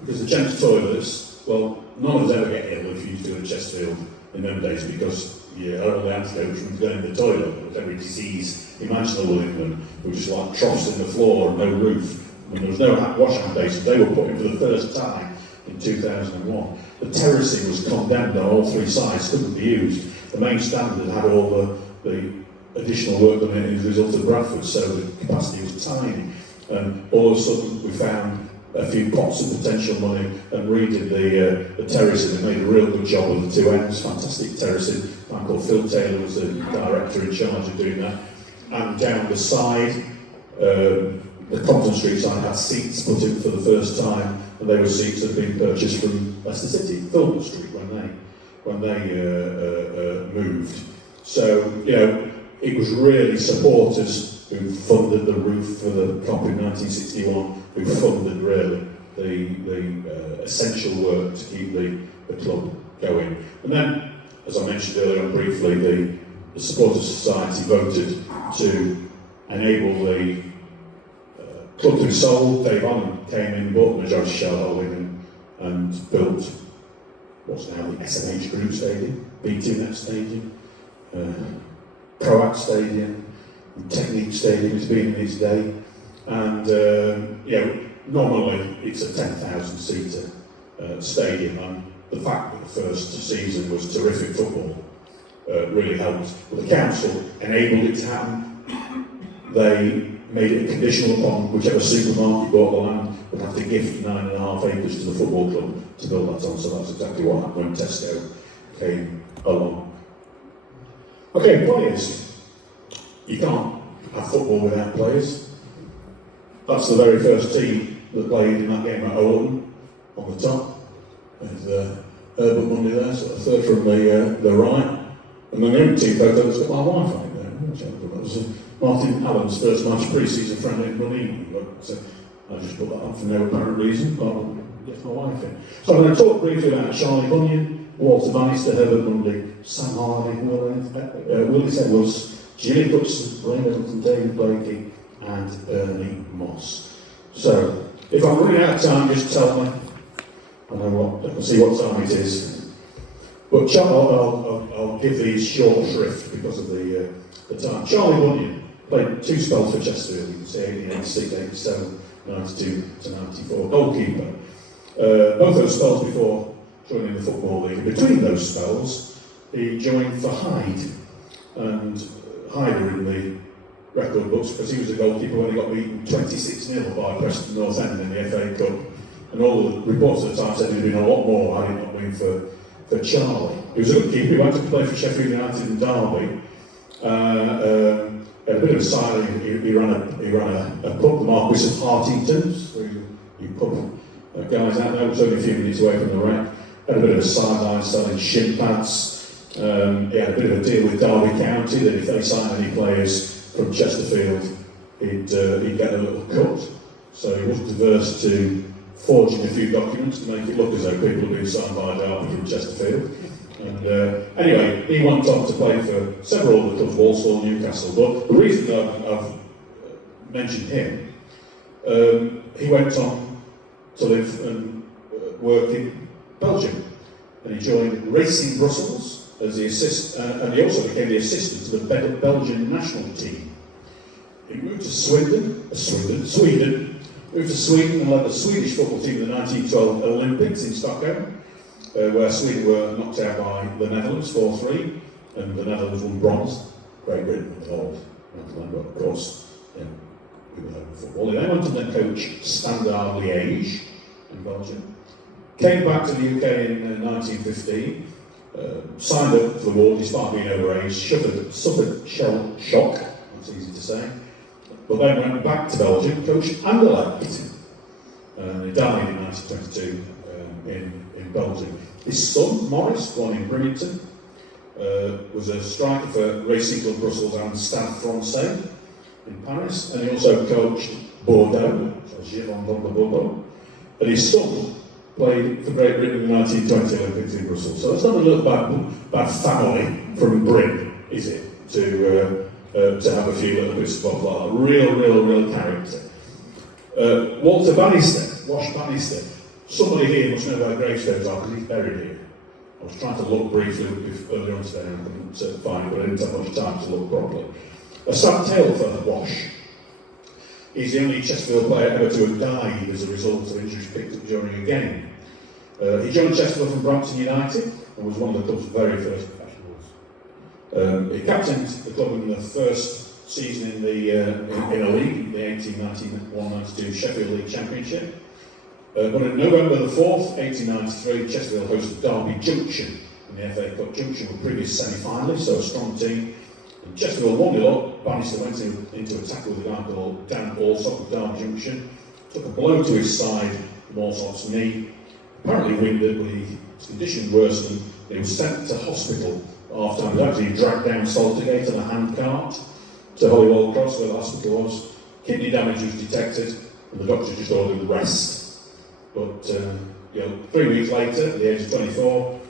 Because the gents' toilets, well, none of us ever get ill if you used to go to Chesterfield in them days, because you had all the antidotes from going to the toilet. There was every disease imaginable in them. They were just like troughs in the floor and no roof. When there was no wash hand basins, they were put in for the first time in 2001. The terracing was condemned on all three sides, couldn't be used. The main standard had all the additional work done as a result of Bradford, so the capacity was tiny. And all of a sudden we found a few pots of potential money and redid the terracing and made a real good job of the two ends, fantastic terracing. A man called Phil Taylor was the director in charge of doing that. And down the side, the Compton Street side had seats put in for the first time, and they were seats that had been purchased from Leicester City, Thornton Street, when they moved. So, you know, it was really supporters who funded the roof for the Cop in 1961, who funded really the essential work to keep the club going. And then, as I mentioned earlier on briefly, the Supporters Society voted to enable the club to be sold. Dave Allen came in, bought the majority shareholding and built what's now the SMH Group Stadium, BTNet Stadium, Proact Stadium, Technique Stadium has been in its day, and normally it's a 10,000 seater stadium, and the fact that the first season was terrific football really helped. But the council enabled it to happen. They made it conditional upon whichever supermarket bought the land would have to gift 9.5 acres to the football club to build that on, so that's exactly what happened when Tesco came along. Okay, players. You can't have football without players. That's the very first team that played in that game at Oldham, on the top. There's Herbert Munday there, sort of third from the right. And then the only team photo that's got my wife on it there. That was Martin Allen's first match pre-season friend in Bunyan. So I just put that on for no apparent reason, but I'll get my wife in. So I'm going to talk briefly about Charlie Bunyan, Walter Bannister, Herbert Munday, Sam Hardy, Willis Edwards, Gilly Cookson, Ray Middleton, David Blakey, and Ernie Moss. So, if I'm running out of time, just tell me. I can see what time it is. But I'll give these short shrift because of the time. Charlie Bunyan played 2 spells for Chesterfield, you can see 86, 87, 92 to 94, goalkeeper. Both those spells before joining the Football League. Between those spells, he joined for Hyde, and Hyde are in the record books because he was a goalkeeper when he got beaten 26-0 by Preston North End in the FA Cup. And all the reports at the time said he'd been a lot more had it not been for Charlie. He was a good keeper, he went to play for Sheffield United and Derby. Had a bit of a side, he ran a pub, the Marquis of Hartington's, where you pub guys out there, it was only a few minutes away from the rec. Had a bit of a sideline selling shin pads. He had a bit of a deal with Derby County that if they signed any players from Chesterfield, he'd get a little cut. So he wasn't averse to forging a few documents to make it look as though people had been signed by Derby from Chesterfield. And anyway, he went on to play for several other clubs, Walsall, Newcastle. But the reason that I've mentioned him, he went on to live and work in Belgium. And he joined Racing Brussels as the and he also became the assistant to the Belgian national team. He moved to Sweden, moved to Sweden and led the Swedish football team in the 1912 Olympics in Stockholm, where Sweden were knocked out by the Netherlands 4-3, and the Netherlands won bronze. Great Britain were gold. But of course, we were over football. He then went to the coach Standard Liège in Belgium. Came back to the UK in 1915, signed up for the war despite being overaged, suffered shell shock, that's easy to say, but then went back to Belgium, coached Anderlecht, and he died in 1922 in Belgium. His son, Maurice, born in Brimington, was a striker for Racing Club Brussels and Stade Francais in Paris, and he also coached Bordeaux, so Girondins de Bordeaux, and his son played for Great Britain in the 1920 Olympics in Brussels. So it's not a little bad family from Britain, is it, to have a few little bits of like that. Real character. Walter Bannister, Wash Bannister. Somebody here must know where gravestones are because he's buried here. I was trying to look briefly earlier on today and I couldn't find it, but I didn't have much time to look properly. A sad tale for Wash. He's the only Chesterfield player ever to have died as a result of injuries picked up during a game. He joined Chesterfield from Brampton United and was one of the club's very first professionals. He captained the club in the first season in a league, the 1891-92 Sheffield League Championship. But on November the 4th, 1893, Chesterfield hosted Derby Junction in the FA Cup. Junction were previous semi-finalists, so a strong team. And Chesterfield 1-0 up. Bannister went into a tackle with a guy called Dan Allsop of Derby Junction. Took a blow to his side from Allsop's knee. Apparently winded, but his condition worsened. He was sent to hospital after he was actually dragged down Saltergate on a handcart to Holywell Cross, where the hospital was. Kidney damage was detected, and the doctor just ordered the rest. But 3 weeks later, at the age of 24,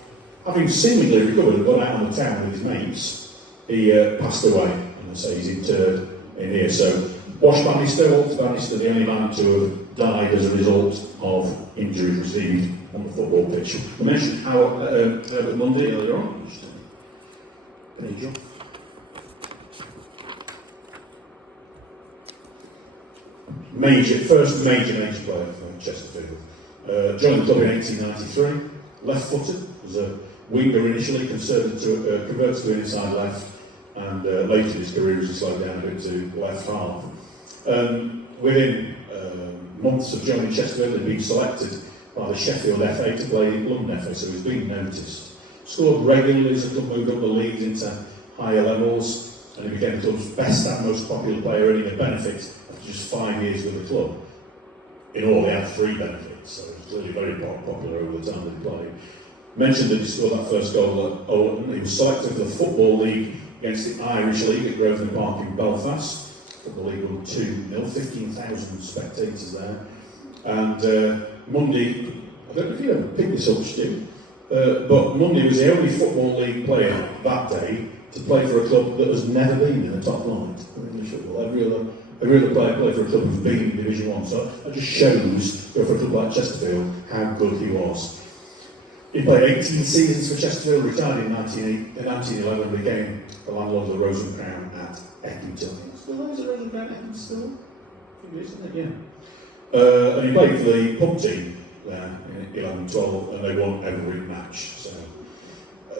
having seemingly recovered and gone out on the town with his mates, he passed away. And I say he's interred in here. So, Wash Bannister, Walter Bannister, the only man to have died as a result of injuries received on the football pitch. I mentioned Herbert Munday earlier on. There you go. First major player for Chesterfield. Joined the club in 1893, left-footed, was a winger initially, converted to an inside left, and later in his career as he slowed down a bit to left half. Within months of joining Chesterfield, he'd been selected by the Sheffield FA to play London FA, so he's been noticed. Scored regularly as the club moved up the leagues into higher levels, and he became the club's best and most popular player, earning a benefit after just 5 years with the club. In all, he had 3 benefits, so he was clearly very popular over the time that he played. Mentioned that he scored that first goal at Overton. He was selected for the Football League against the Irish League at Grosvenor Park in Belfast. Football League won 2-0, 15,000 spectators there. And Munday, I don't know if you ever picked this up, Stu, but Munday was the only Football League player that day to play for a club that has never been in the top flight of English football. Every other player played for a club who's been in Division 1, so that just shows, for a club like Chesterfield, how good he was. He played 18 seasons for Chesterfield, retired in 1911, and became the landlord of the Rose and Crown at Eckington. Still there, is the Rose and Crown at Eckington still? I think it is, isn't it? Yeah. And he played for the pub team there in 11-12, and they won every match. So,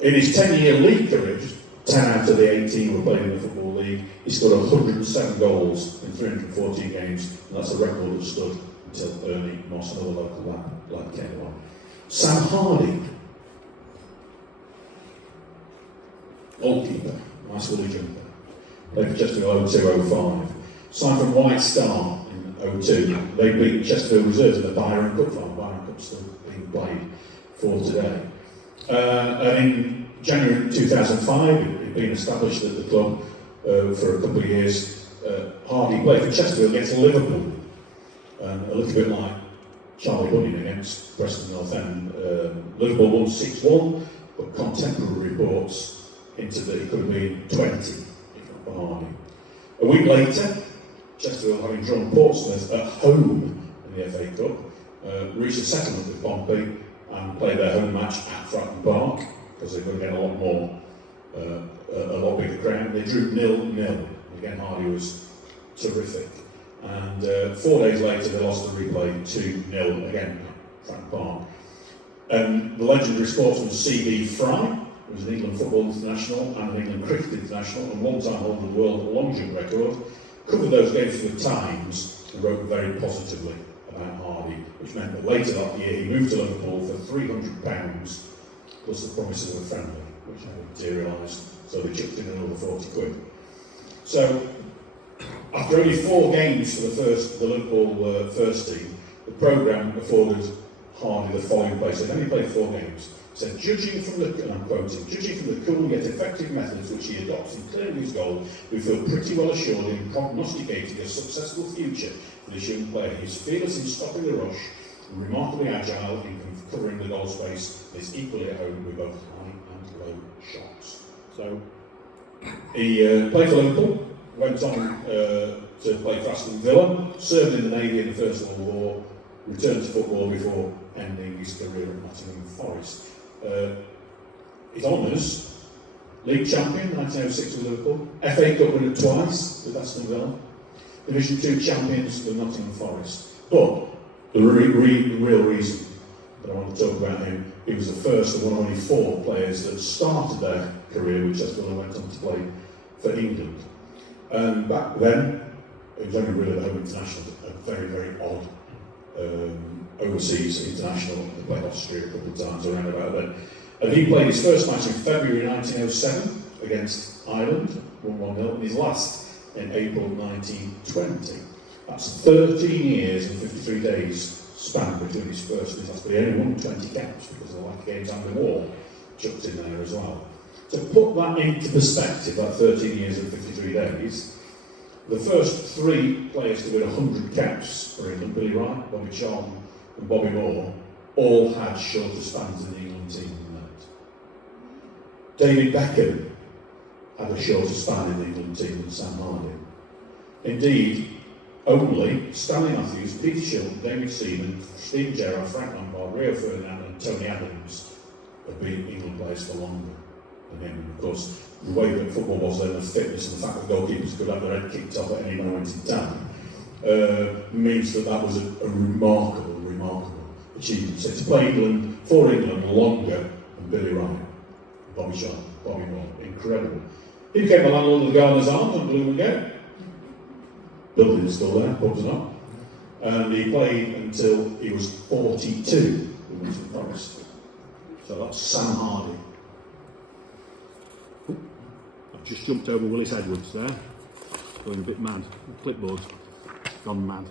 in his 10-year league career, just 10 out of the 18 were playing in the Football League. He scored 107 goals in 314 games, and that's a record that stood until Ernie Moss, another local lad, came along. Sam Hardy, goalkeeper, nice woolly jumper, played for Chesterfield 02-05. Signed from White Star in 02. They beat Chesterfield Reserves in the Byron Cup final. Byron Cup still being played for today. And in January 2005, he'd been established at the club for a couple of years. Hardy played for Chesterfield against Liverpool, a little bit like Charlie Bunyan against Preston North End. Liverpool won 6-1, but contemporary reports hinted that it could have been 20, if not for Hardy. A week later, Chesterfield, having drawn Portsmouth at home in the FA Cup, reached a settlement with Pompey and played their home match at Fratton Park, because they could get a lot bigger crowd. They drew 0-0. Again, Hardy was terrific. And 4 days later, they lost the replay 2-0 again at Fratton Park. And the legendary sportsman C.B. Fry, who was an England football international and an England cricket international, and one-time holder of the world long jump record, covered those games for the Times and wrote very positively about Hardy, which meant that later that year he moved to Liverpool for £300 plus the promise of a friendly, which never materialised, so they chipped in another 40 quid. So, after only 4 games for the Liverpool first team, the programme afforded Hardy the following place. They've only played 4 games. Said, judging from the, and I'm quoting, judging from the cool yet effective methods which he adopts in clearing his goal, we feel pretty well assured in prognosticating a successful future for this young player. He's fearless in stopping the rush, remarkably agile in covering the goal space, and is equally at home with both high and low shots. So, he played for Liverpool, went on to play for Aston Villa, served in the Navy in the First World War, returned to football before ending his career at Nottingham Forest. His honours, League Champion 1906 with Liverpool, FA Cup winner twice with Aston Villa, Division 2 champions with Nottingham Forest. But the real reason that I want to talk about him, he was the first of one of only 4 players that started their career with Chesterfield and went on to play for England. And back then, it was only really the home international, a very, very odd overseas international. They played Austria a couple of times around about then. And he played his first match in February 1907 against Ireland, 1-1-0, and his last in April 1920. That's 13 years and 53 days span between his first and his last, but he only won 20 caps because of the lack of games and the war chucked in there as well. To put that into perspective, that 13 years and 53 days, the first 3 players to win 100 caps for England, Billy Wright, Bobby Charlton and Bobby Moore, all had shorter spans in the England team than that. David Beckham had a shorter span in the England team than Sam Hardy. Indeed, only Stanley Matthews, Peter Shilton, David Seaman, Steve Gerrard, Frank Lampard, Rio Ferdinand and Tony Adams have been England players for longer than him. And of course, the way that football was then, the fitness and the fact that goalkeepers could have their head kicked off at any moment in time, means that that was a remarkable achievement. So to play England, for England, longer than Billy Wright, Bobby Shaw, Bobby Moore, incredible. He became the landlord of the Gardener's Arms on Blue and Gate. Building's still there, pubs are not. And he played until he was 42 with Nottingham Forest. So that's Sam Hardy. I've just jumped over Willis Edwards there, going a bit mad. The clipboard's gone mad.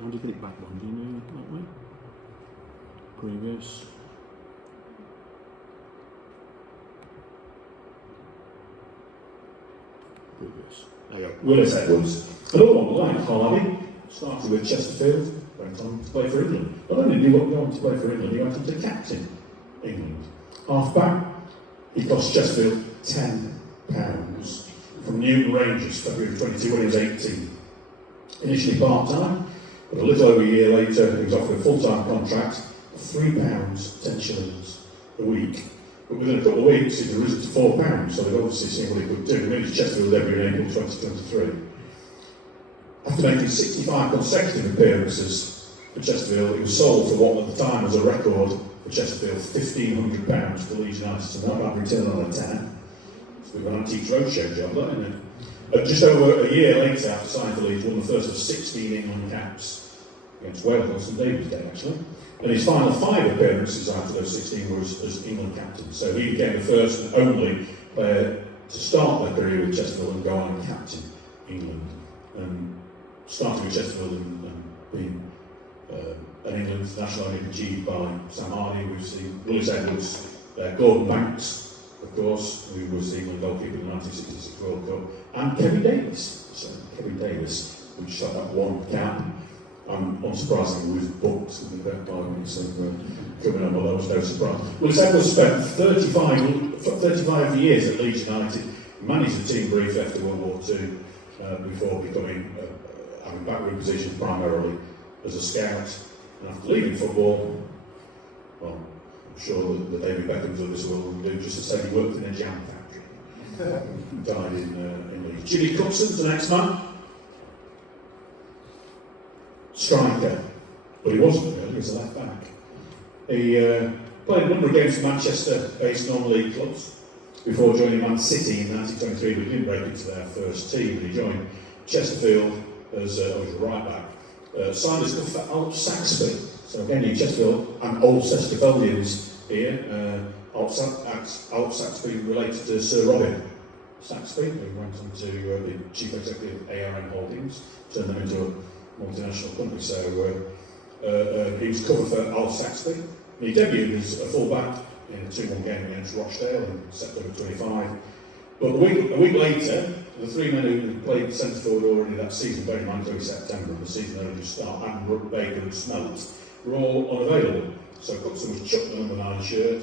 How do you get it back one? Do you know that way? Previous. There you go. Willis Edwards. Another one, like Hardy, started with Chesterfield, went on to play for England. Not only did he go on to play for England, he went on to captain England. Half-back, he cost Chesterfield £10 from Newton Rangers, February 22 when he was 18. Initially part-time, but a little over a year later, he was offered a full-time contract of £3, 10 shillings a week. But within a couple of weeks, it had risen to £4, so they'd obviously seen what he could do. He made his Chesterfield debut in April 2023. After making 65 consecutive appearances for Chesterfield, it was sold for what at the time was a record for Chesterfield, £1,500 to Leeds United. So not bad return on a tenner. It's a bit of an antiques roadshow job, that, isn't it? Just over a year later, after signing for Leeds, won the first of 16 England caps against Wales on St David's Day, actually. And his final 5 appearances after those 16 was as England captain. So he became the first and only player to start their career with Chesterfield and go on and captain England. And starting with Chesterfield and being an England international only achieved by Sam Hardy. We've seen Willis Edwards, Gordon Banks, of course, who was the England goalkeeper in the 1966 World Cup, and Kevin Davis. So Kevin Davis, who just had that one cap. Unsurprisingly, was booked in about 5 minutes of coming on, although there was no surprise. Willis Edwards spent 35 years at Leeds United, managed the team briefly after World War II, before becoming having backroom positions primarily as a scout. And after leaving football, well, I'm sure that the David Beckhams of this world will do just to say he worked in a jam factory. Died in Leeds. Jimmy Cookson's the next man. Striker, but he wasn't really, he was a left back. He played a number of games for Manchester-based non-league clubs before joining Man City in 1923, but he didn't break into their first team, and he joined Chesterfield as a right back. Signed as club for Alt Saxby, so again in Chesterfield and Old Chesterfieldians here. Alt Saxby related to Sir Robin Saxby, who went on to the chief executive of ARM Holdings, turned them into a multinational company. So He was cover for Al Saxby. He debuted as a full-back in a 2-1 game against Rochdale in September 25. But a week later, the three men who played centre forward already that season, bearing in mind early September, and the season only just started, and Brooke Baker and Smelt, were all unavailable. So Cookson was chucked the number 9 shirt,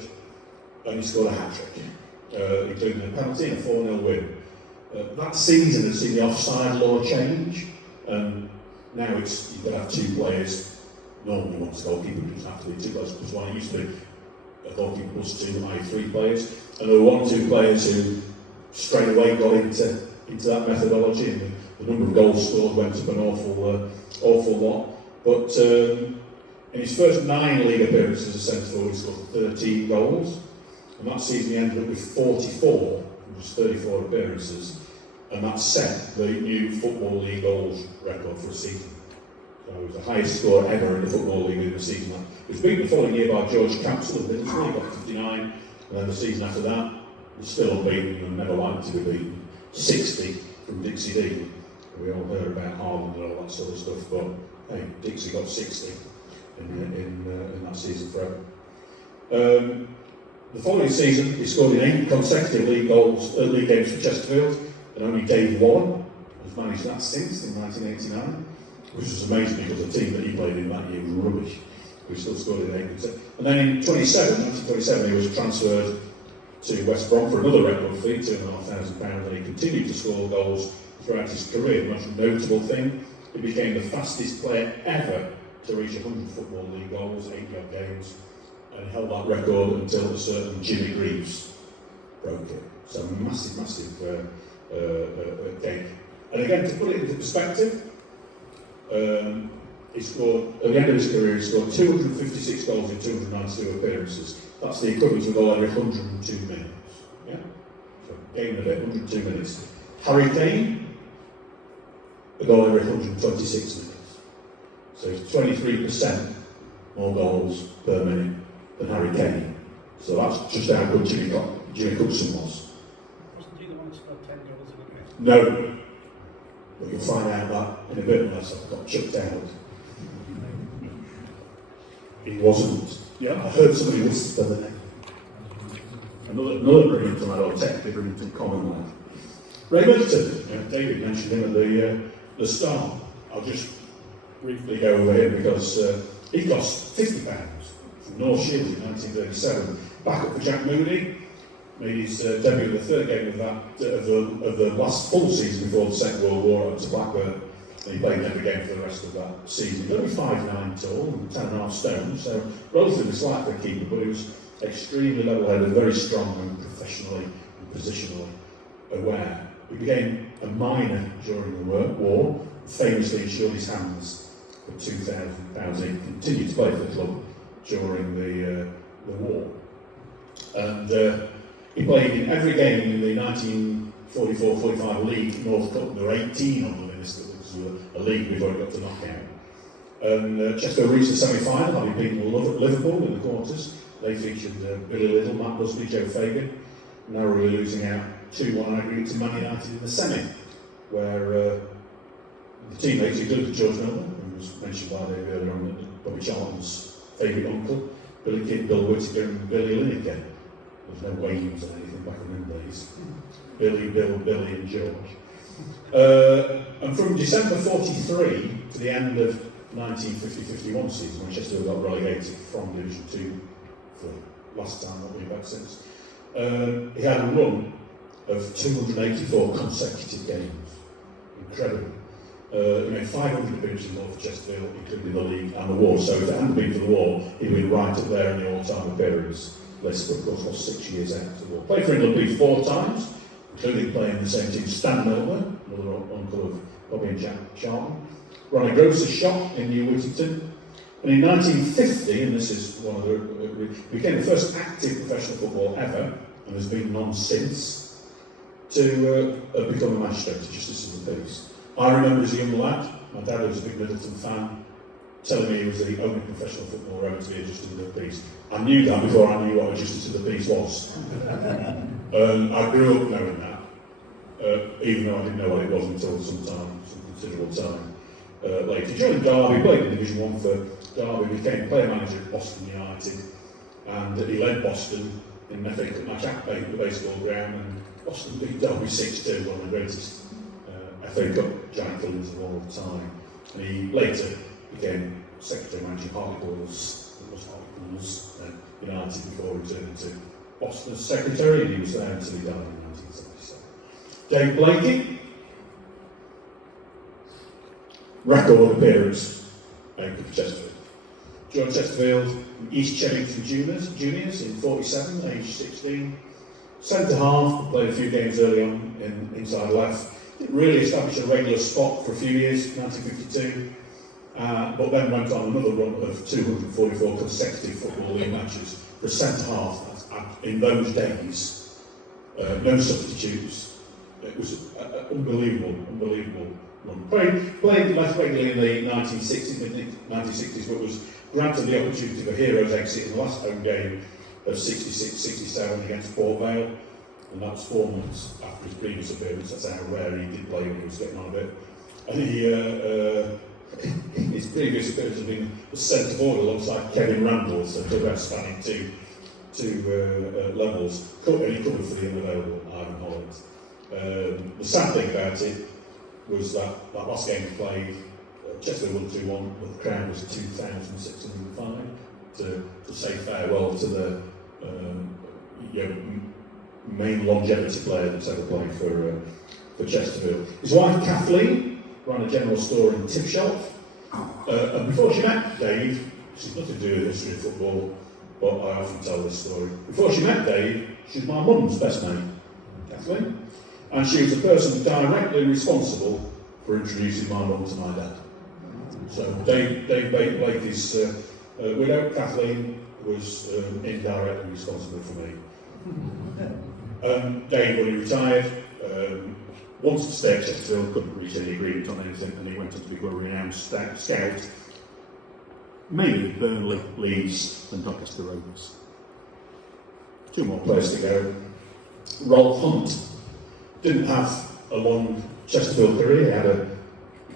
and he scored a hat-trick, including a penalty and a 4-0 win. That season had seen the offside law change, and now it's you've got to have 2 players. Normally one's a goalkeeper, it doesn't have to be 2 players plus 1. It used to be a goalkeeper plus 2, i.e. 3 players. And there were 1 or 2 players who straight away got into that methodology, and the number of goals scored went up an awful lot. But in his first 9 league appearances as a centre forward, he scored 13 goals, and that season he ended up with 44, which was 34 appearances, and that set the new Football League goals record for a season. So it was the highest score ever in the Football League in a season. It was beaten the following year by George Capsule of Middleton, he got 59, and then the season after that, was still unbeaten and never likely to be beaten. 60 from Dixie Dean. We all heard about Harland and all that sort of stuff, but hey, Dixie got 60 in that season forever. The following season, he scored in 8 consecutive league games for Chesterfield, and only Dave Wallen has managed that since in 1989, which was amazing because the team that he played in that year was rubbish. He still scored in 8 consecutive. And then in 1927, he was transferred to West Brom for another record fee, £2,500, and he continued to score goals throughout his career. The most notable thing, he became the fastest player ever to reach 100 Football League goals, 80-odd games, and held that record until a certain Jimmy Greaves broke it. So massive game. And again, to put it into perspective, he scored, at the end of his career, he scored 256 goals in 292 appearances. That's the equivalent of a goal every 102 minutes. Yeah? So, game in a bit, 102 minutes. Harry Kane, a goal every 126 minutes. So it's 23% more goals per minute than Harry Kane. So that's just how good Jimmy Cookson was. Wasn't he the one who scored 10 goals in a No. But you'll find out that in a bit unless I've got chucked out. He wasn't. Yeah, I heard somebody whisper the name. Another Brimington lad, or technically Brimington Common lad. Ray Middleton, David mentioned him at the start. I'll just briefly go over him because he cost £50 from North Shield in 1937. Back up for Jack Mooney, made his debut in the 3rd game of the last full season before the Second World War up to Blackburn. And he played every game for the rest of that season. He's only 5'9" tall and 10.5 stone, so relatively slight for a keeper, but he was extremely level-headed, very strong and professionally and positionally aware. He became a miner during the war, famously insured his hands for £2,000. He continued to play for the club during the war. And he played in every game in the 1944-45 League North Cup. There were 18 of them in this a league we've already got to knock out. And Chesterfield reached the semi-final, having beaten Liverpool in the quarters. They featured Billy Little, Matt Busby, Joe Fagan, narrowly losing out 2-1 in aggregate to Man United in the semi, where the teammates included George Miller, who was mentioned by Dave earlier on, Bobby Charlton's favourite uncle, Billy Kidd, Bill Whittaker and Billy Lineker. There was no Williams or anything back in them days. Billy, Bill, Billy and George. And from December 43 to the end of 1950-51 season, when Chesterfield got relegated from Division 2 for last time, not been back since, he had a run of 284 consecutive games. Incredible. He made 500 appearances more for Chesterfield, including the league and the war. So if it hadn't been for the war, he'd been right up there in the all-time appearance list, but of course was 6 years out of the war. Played for England B 4 times, including playing in the same team Stan Milner, another uncle of Bobby and Jack Charlton. Ronnie Grocer's shop in New Whittington. And in 1950, and this is one of the, became the first active professional football ever, and there's been none since, to become a magistrate, justice of the peace. I remember as a young lad, my dad was a big Middleton fan, telling me he was the only professional footballer ever to be a justice of the peace. I knew that before I knew what a justice of the peace was. I grew up knowing that, even though I didn't know what it was until some considerable time. later. Joined Derby, played in Division 1 for Derby, became player manager at Boston United, and he led Boston in an FA Cup match at the baseball ground, and Boston beat Derby 6-2, one of the greatest FA Cup giant killers of all time. And he later became secretary managing Hartlepool's United before returning to Boston as secretary, and he was there until he died in 1977. Dave Blakey, record appearance maker for Chesterfield. Joined Chesterfield from East Chevington Juniors in 47, age 16. Centre half, played a few games early on in inside left. Didn't really establish a regular spot for a few years, 1952. But then went on another run of 244 consecutive Football League matches for a centre half. In those days, no substitutes. It was unbelievable run. Played less regularly in the 1960s, but was granted the opportunity for hero's exit in the last home game of 66-67 against Port Vale, and that was 4 months after his previous appearance. That's how rare he did play when he was getting on a bit. And his previous appearance had been centre forward alongside Kevin Randall, so talk about spanning two levels. And he covered for the unavailable Ivan Holland. The sad thing about it was that last game he played, Chesterfield won 2-1, but the crowd was 2,605 to say farewell to the main longevity player that's ever played for Chesterfield. His wife Kathleen ran a general store in Tipshelf, and before she met Dave, she's nothing to do with history of football, but I often tell this story. Before she met Dave, she was my mum's best mate, Kathleen, and she was the person directly responsible for introducing my mum to my dad. So Dave Blakey's widow, Kathleen, was indirectly responsible for me. Dave, when he retired, wanted to stay at Chesterfield, couldn't reach any agreement on anything, and he went on to become a renowned scout, mainly with Burnley, Leeds and Doncaster Rovers. 2 more players to go. Rolf Hunt didn't have a long Chesterfield career. He had a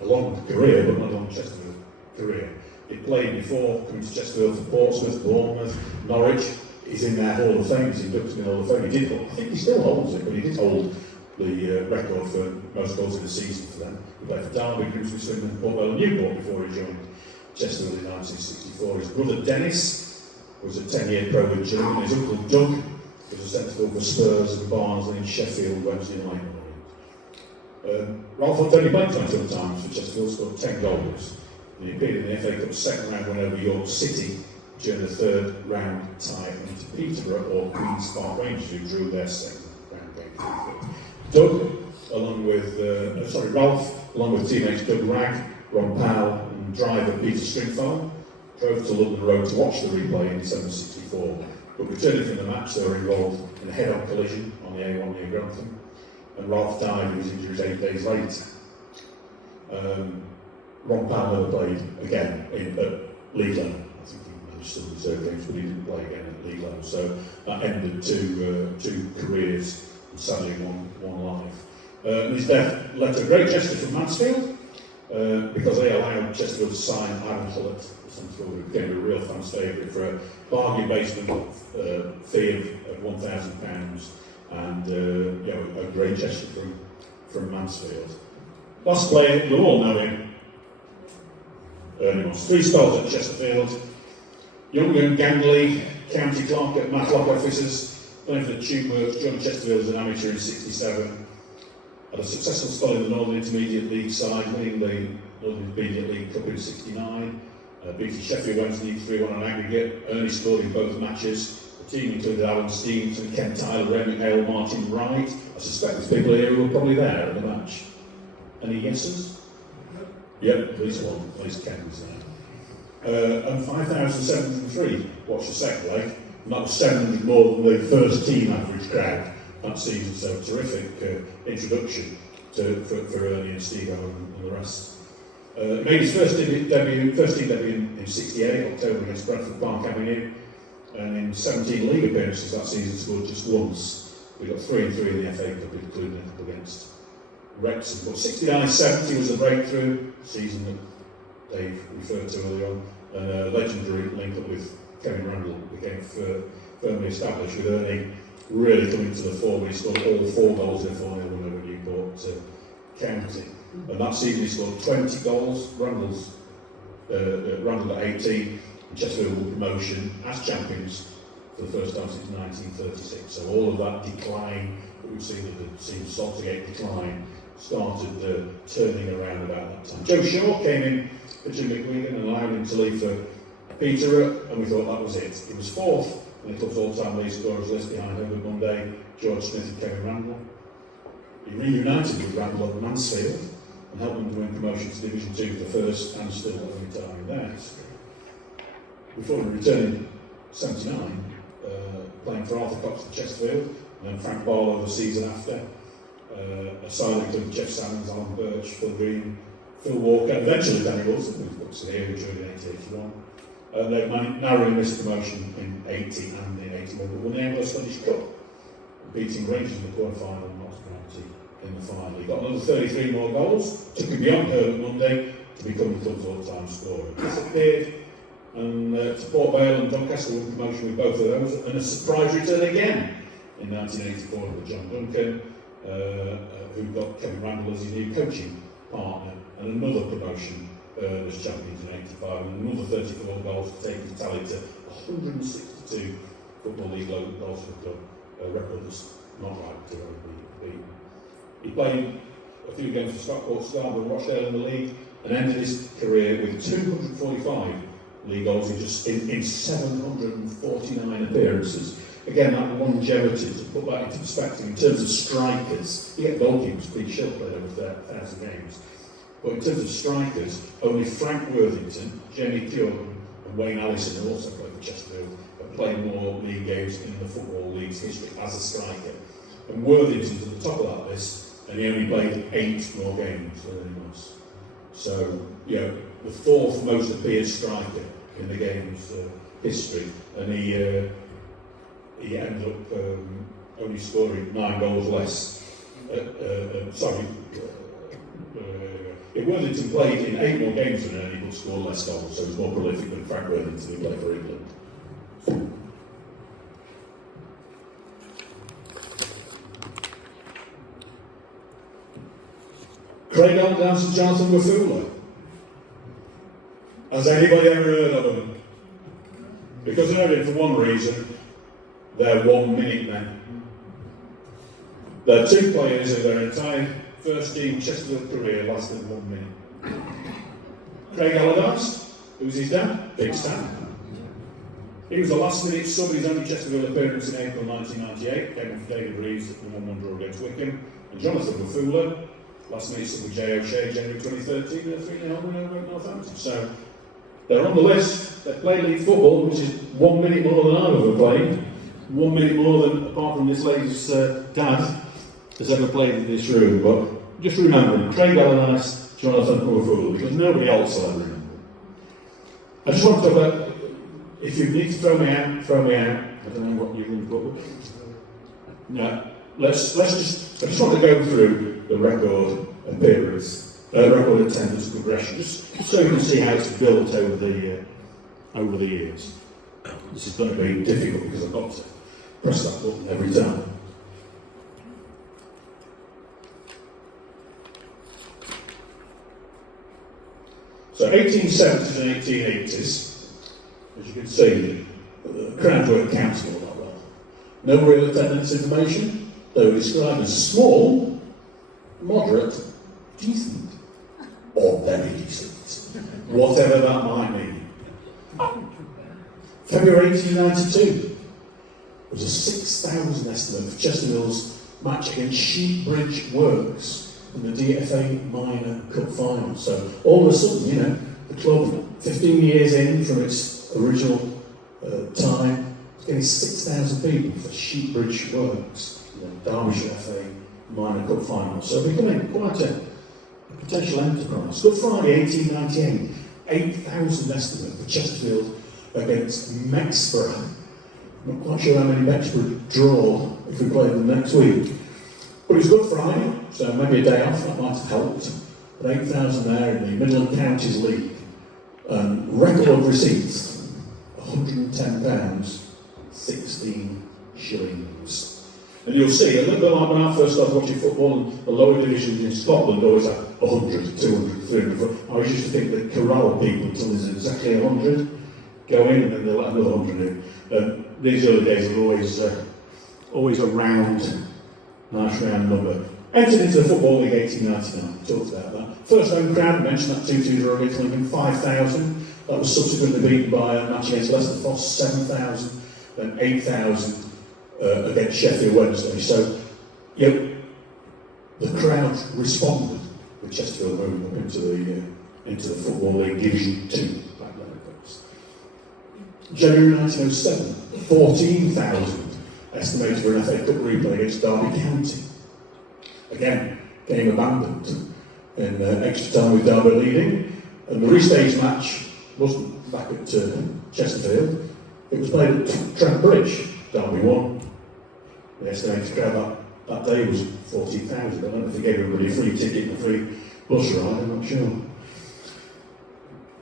long career, but not a long Chesterfield career. He played before coming to Chesterfield for Portsmouth, Bournemouth, Norwich. He's in their Hall of Fame, he's inducted in the Hall of Fame. I think he still holds it, but he did hold the record for most goals in a season for them. He played for Derby, Grimsby, Swindon, Port Vale and Newport before he joined Chesterfield in 1964. His brother Dennis was a 10-year pro with Gillingham, and his uncle Doug was a centre forward for Spurs and Barnsley in Sheffield, Wednesday night. Ralph Hunt only played 21 times for Chesterfield, scored 10 goals. And he appeared in the FA Cup second round win over York City during the third round tie into Peterborough or Queen's Park Rangers, who drew their second round game. Ralph, along with teammates Doug Ragg, Ron Powell and driver Peter Stringfellow, drove to London Road to watch the replay in December '64. But returning from the match, they were involved in a head-on collision on the A1 near Grantham, and Ralph died of his injuries 8 days later. Ron Powell never played again at League level. I think he still reserve games, but he didn't play again at League level. So that ended two careers and sadly one life. His death led to a great gesture from Mansfield because they allowed Chesterfield to sign Ivan Hullett, who became a real fan's favourite, for a bargain basement fee of £1,000, and a great gesture from Mansfield. Last player, you'll all know him, Ernie Moss. 3 spells at Chesterfield, young and gangly, county clerk at Matlock offices, playing for the Tube Works, joined Chesterfield as an amateur in '67. Had a successful spell in the Northern Intermediate League side, winning the Northern Intermediate League Cup in '69. Beating Sheffield Wednesday 3-1 on aggregate. Ernie scored in both matches. The team included Alan Stevenson, Ken Tyler, Remy Hale, Martin Wright. I suspect there's people here who were probably there at the match. Any yeses? Yep, at least one. At least Ken was there. And 5,703 watched the second leg. And that was 700 more than the first team average crowd that season. So terrific introduction for Ernie and Steve and the rest. He made his first team debut in '68, October against Bradford Park Avenue, and in 17 league appearances that season scored just once. We got 3 and 3 in the FA Cup, including a couple against Wrexham. But '69-70 was the breakthrough season Dave referred to earlier on, and a legendary link up with Kevin Randall became firmly established, with Ernie really coming to the fore when he scored all 4 goals in a 4-0 win over Newport County. And that season he scored 20 goals. Randall got 18, and Chesterfield won promotion as champions for the first time since 1936. So all of that decline that we've seen, Saltergate decline, started turning around about that time. Joe Shaw came in for Jim McPhie and allowed him to leave for Peterborough, and we thought that was it. He was 4th in the club's all-time league scorers list behind Herbert Munday, George Smith and Kevin Randall. He reunited with Randall at Mansfield and helped them to win promotion to Division 2 for the first and still only time in their history. Before he returned in 79, playing for Arthur Cox at Chesterfield, and then Frank Barlow the season after, a silent club, Jeff Salmons, Alan Birch, Phil Green, Phil Walker, and eventually Danny Wilson, who's books here, who joined in 1981. They narrowly missed promotion in 80 and in 81, but won the Anglo-Scottish Cup, beating Rangers in the quarter-final and Notts County in the final. He got another 33 more goals, took him beyond Herbert Munday to become the club's all-time scorer. He disappeared, and to Port Vale and Doncaster won promotion with both of those, and a surprise return again in 1984 with John Duncan, who got Kevin Randall as his new coaching partner, and another promotion as champions in 85, and another 34 goals to take his tally to 162 Football League goals for the club, a record that's not like to be beaten. He played a few games for Stockport, Scarborough, Rochdale in the league, and ended his career with 245 league goals in 749 appearances. Again, that longevity, to put that into perspective, in terms of strikers, you get goalkeepers, Pete Schill played over 1,000 games. But in terms of strikers, only Frank Worthington, Jamie Keoghan and Wayne Allison, who also played for Chesterfield, have played more league games in the Football League's history as a striker. And Worthington's at the top of that list, and he only played 8 more games than Ernie Moss. So, the 4th most appeared striker in the game's history, and he ended up only scoring 9 goals less. Worthington played in 8 more games than Ernie, but scored less goals, so he was more prolific than Frank Worthington, who played for England. Craig Alldance and Jonathan Wafula. Has anybody ever heard of them? Because I heard it for one reason: they're 1-minute men. They're 2 players in their entire first team Chesterfield career lasted 1 minute. Craig Alldance, who's his dad? Big Stan. He was a last-minute sub in his only Chesterfield appearance in April 1998, came off David Reeves at the 1-1 draw against Wickham. And Jonathan Wafula, last-minute sub with J. O'Shea, January 2013, and a 3-0 win over Northampton. So they're on the list. They play league football, which is 1 minute more than I've ever played. 1 minute more than, apart from this lady's dad, has ever played in this room. But just remember, Craig Alldance, Jonathan Wafula, because nobody else will ever remember. I just want to talk about, if you need to throw me out, throw me out. I don't know what you're going to put with. No, I just want to go through the record appearance, record attendance progression, just so you can see how it's built over the years. This is going to be difficult because I've got to press that button every time. So 1870s and 1880s, as you can see, the crowd weren't counting all that well. No real attendance information. They were described as small, moderate, decent, or very decent, whatever that might mean. February 1892 was a 6,000 estimate for Chesterfield's match against Sheepbridge Works in the DFA Minor Cup final. So all of a sudden, the club, 15 years in from its original time, is getting 6,000 people for Sheepbridge Works, Derbyshire FA Minor Cup final. So becoming quite a potential enterprise. Good Friday, 1898, 8,000 estimate for Chesterfield against Mexborough. Not quite sure how many Mexborough draw if we play them next week. But it's Good Friday, so maybe a day off, that might have helped. But 8,000 there in the Midland Counties League. Record receipts, £110, 16 shillings. And you'll see, a little bit like when I first started watching football, and the lower divisions in Scotland always had 100, 200, 300. I always used to think that corral people until there's exactly 100 go in, and then they'll let another 100 in. These early days are always a round, nice round number. Entered into the Football League 1899, talked about that. First home crowd, I mentioned that 2-2 draw against Lincoln, 5,000. That was subsequently beaten by a match against Leicester Foss, 7,000, then 8,000 against Sheffield Wednesday. So, the crowd responded with Chesterfield moving up into the Football League Division 2 back then, of course. January 1907, 14,000 estimated for an FA Cup replay against Derby County. Again, game abandoned in extra time with Derby leading, and the restage match wasn't back at Chesterfield. It was played at Trent Bridge. Derby won. The estimated crowd that day was 14,000. I don't know if they gave everybody a free ticket and a free bus ride, I'm not sure.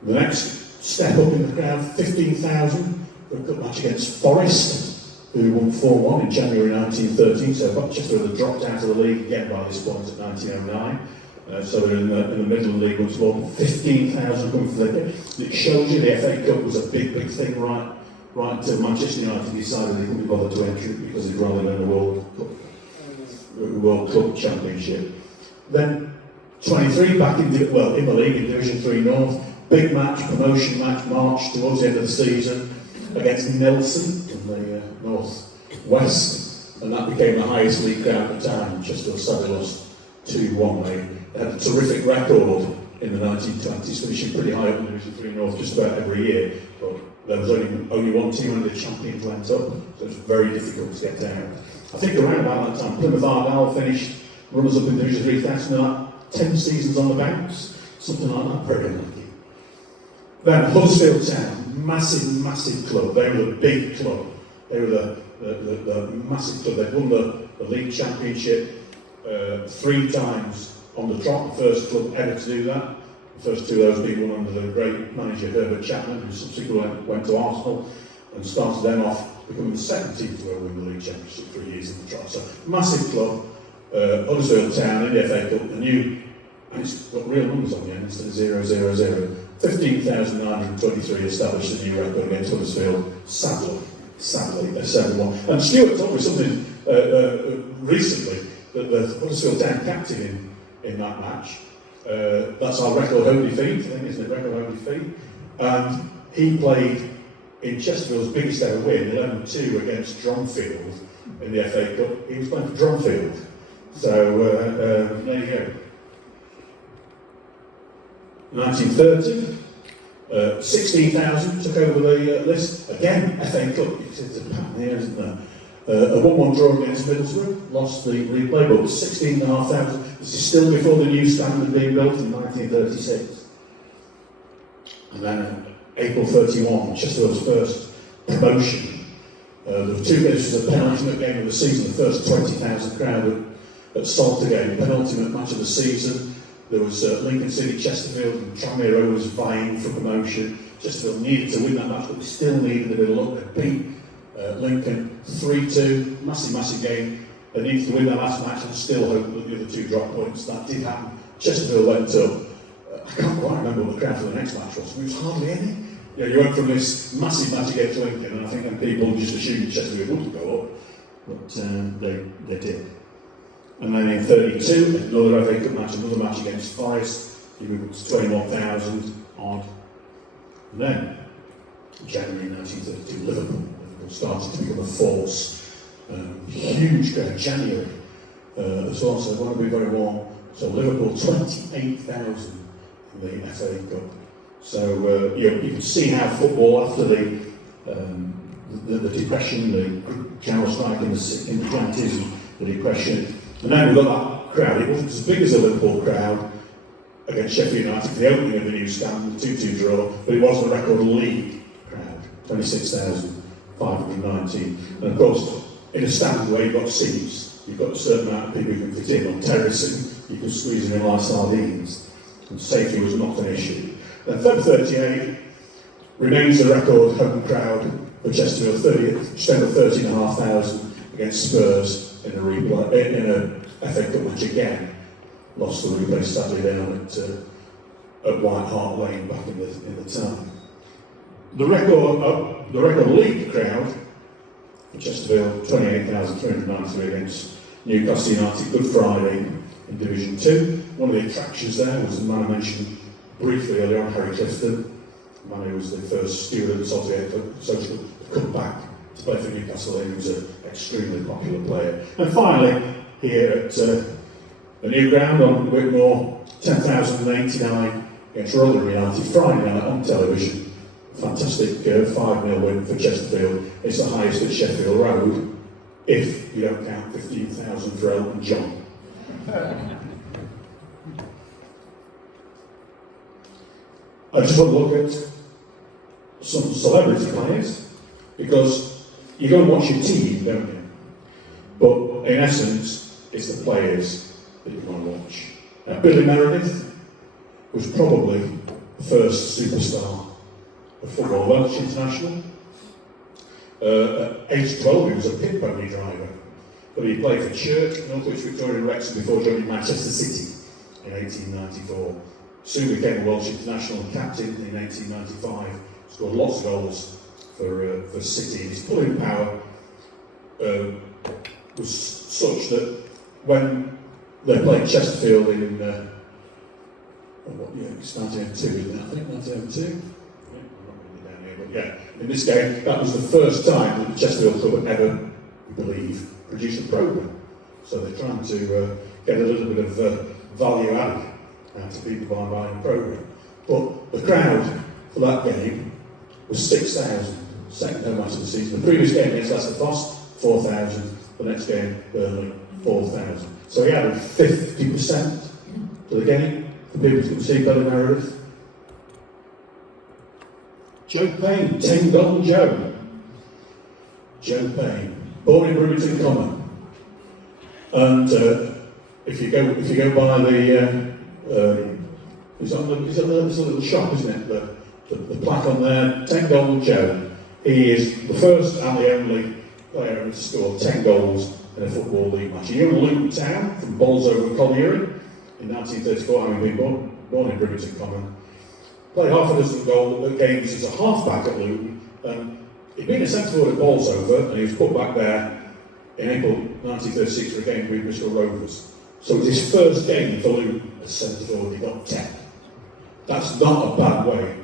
The next step up in the crowd, 15,000 for a cup match against Forest, who won 4-1 in January 1913, so Chesterfield had dropped out of the league again by this point at 1909. So they're in the Midland League once more. 15,000 coming for the game. It shows you the FA Cup was a big thing right until Manchester United decided they couldn't be bothered to enter it because they'd rather win the World Cup Championship. Then 23 back in the league in Division 3 North. Big match, promotion match, March towards the end of the season against Nelson in the North West, and that became the highest league crowd at the time. Chesterfield sadly lost 2-1. They had a terrific record in the 1920s, finishing pretty high up in Division 3 North just about every year, but there was only one team when the champions went up, so it was very difficult to get down. I think around about that time, Plymouth Argyle finished runners up in Division 3 thanks to like 10 seasons on the bounce, something like that, very unlucky. Then Huddersfield Town, massive club. They were the big club. They were the massive club. They'd won the league championship 3 times on the trot, the first club ever to do that. The first 2 of those being won under the great manager Herbert Chapman, who subsequently went to Arsenal and started them off, becoming the second team to ever win the league championship 3 years in the trot. So massive club, Huddersfield Town in the FA Cup, and it's got real numbers on the end instead of 0-0-0. 15,923 established a new record against Huddersfield, sadly, a 7-1. And Stuart told me something recently, that the Huddersfield Town captain in that match, that's our record home defeat, I think, isn't it? Record home defeat. And he played in Chesterfield's biggest ever win, 11-2 against Drumfield in the FA Cup. He was playing for Drumfield. So, there you go. 1930, 16,000 took over the list. Again, FA Cup, it's a pattern here, isn't there? A 1-1 draw against Middleton, lost the replay, but 16,500. This is still before the new standard being built in 1936. And then April 31, Chesterfield's first promotion. There were 2 games. This was the penultimate game of the season, the first 20,000 crowd at Saltergate, penultimate match of the season. There was Lincoln City, Chesterfield, and Tranmere was vying for promotion. Chesterfield needed to win that match, but they still needed a bit of luck. They beat Lincoln 3-2, massive game. They needed to win that last match and still hope that the other 2 drop points. That did happen. Chesterfield went up. I can't quite remember what the crowd for the next match was. There was hardly any. You went from this massive match against Lincoln, and I think then people just assumed Chesterfield wouldn't go up, but they did. And then in 32, another FA Cup match, another match against Forest. He moved up to 21,000 odd. And then, January 1932, Liverpool started to become a force. Huge crowd, January as well, so it won't be very warm. So Liverpool, 28,000 in the FA Cup. So you can see how football, after the depression, the general strike in the 20s, the depression, and then we've got that crowd. It wasn't as big as the Liverpool crowd against Sheffield United for the opening of the new stand, the 2-2 draw, but it was the record league crowd, 26,519. And of course, in a stand where you've got seats, you've got a certain amount of people you can fit in. On terracing, you can squeeze them in like sardines, and safety was not an issue. Then Feb 38 remains the record home crowd for Chesterfield, just over 30,500 against Spurs in a FA Cup match again. Lost the replay sadly down at White Hart Lane back in the time. The record league crowd for Chesterfield, 28,393 against Newcastle United, Good Friday in Division 2. One of the attractions there was the man I mentioned briefly earlier on, Harry Clifton, the man who was the first steward at the Saltergate Social to come back to play for Newcastle. He was an extremely popular player. And finally, here at the new ground on Whitmore, 10,089 against Rotherham United, Friday night on television. Fantastic 5-0 win for Chesterfield. It's the highest at Sheffield Road, if you don't count 15,000 for Elton John. I just want to look at some celebrity players, because you're going to watch your team, don't you? But in essence, it's the players that you're going to watch. Now, Billy Meredith was probably the first superstar of football, Welsh international. At age 12, he was a pit pony driver, but he played for Church, Northwich, Victorian Wrexham before joining Manchester City in 1894. Soon became a Welsh international and captain in 1895. Scored lots of goals for City. His pulling power was such that when they played Chesterfield in it's 1902, isn't it? I think 1902. Yeah, in this game, that was the first time that the Chesterfield Club had ever, we believe, produced a programme. So they're trying to get a little bit of value added out of people by buying a programme. But the crowd for that game was 6,000, second home match of the season. The previous game against Leicester Foss, 4,000. The next game, Burnley, 4,000. So he added 50% to the game for people to see Billy Meredith. Joe Payne, 10 Golden Joe. Joe Payne, born in Bloomington Common. And if you go by the it's on the little shop, isn't it? The plaque on there, 10 Golden Joe. He is the first and the only player ever to score 10 goals in a football league match. He young Luton Town from Bolsover Colliery in 1934, having been born in Bloomington Common. Played half a dozen games as a half-back at Luton. He'd been a centre-forward at Bolsover, and he was put back there in April 1936 for a game with Bristol Rovers. So it was his first game for Luton as centre-forward. He got 10. That's not a bad way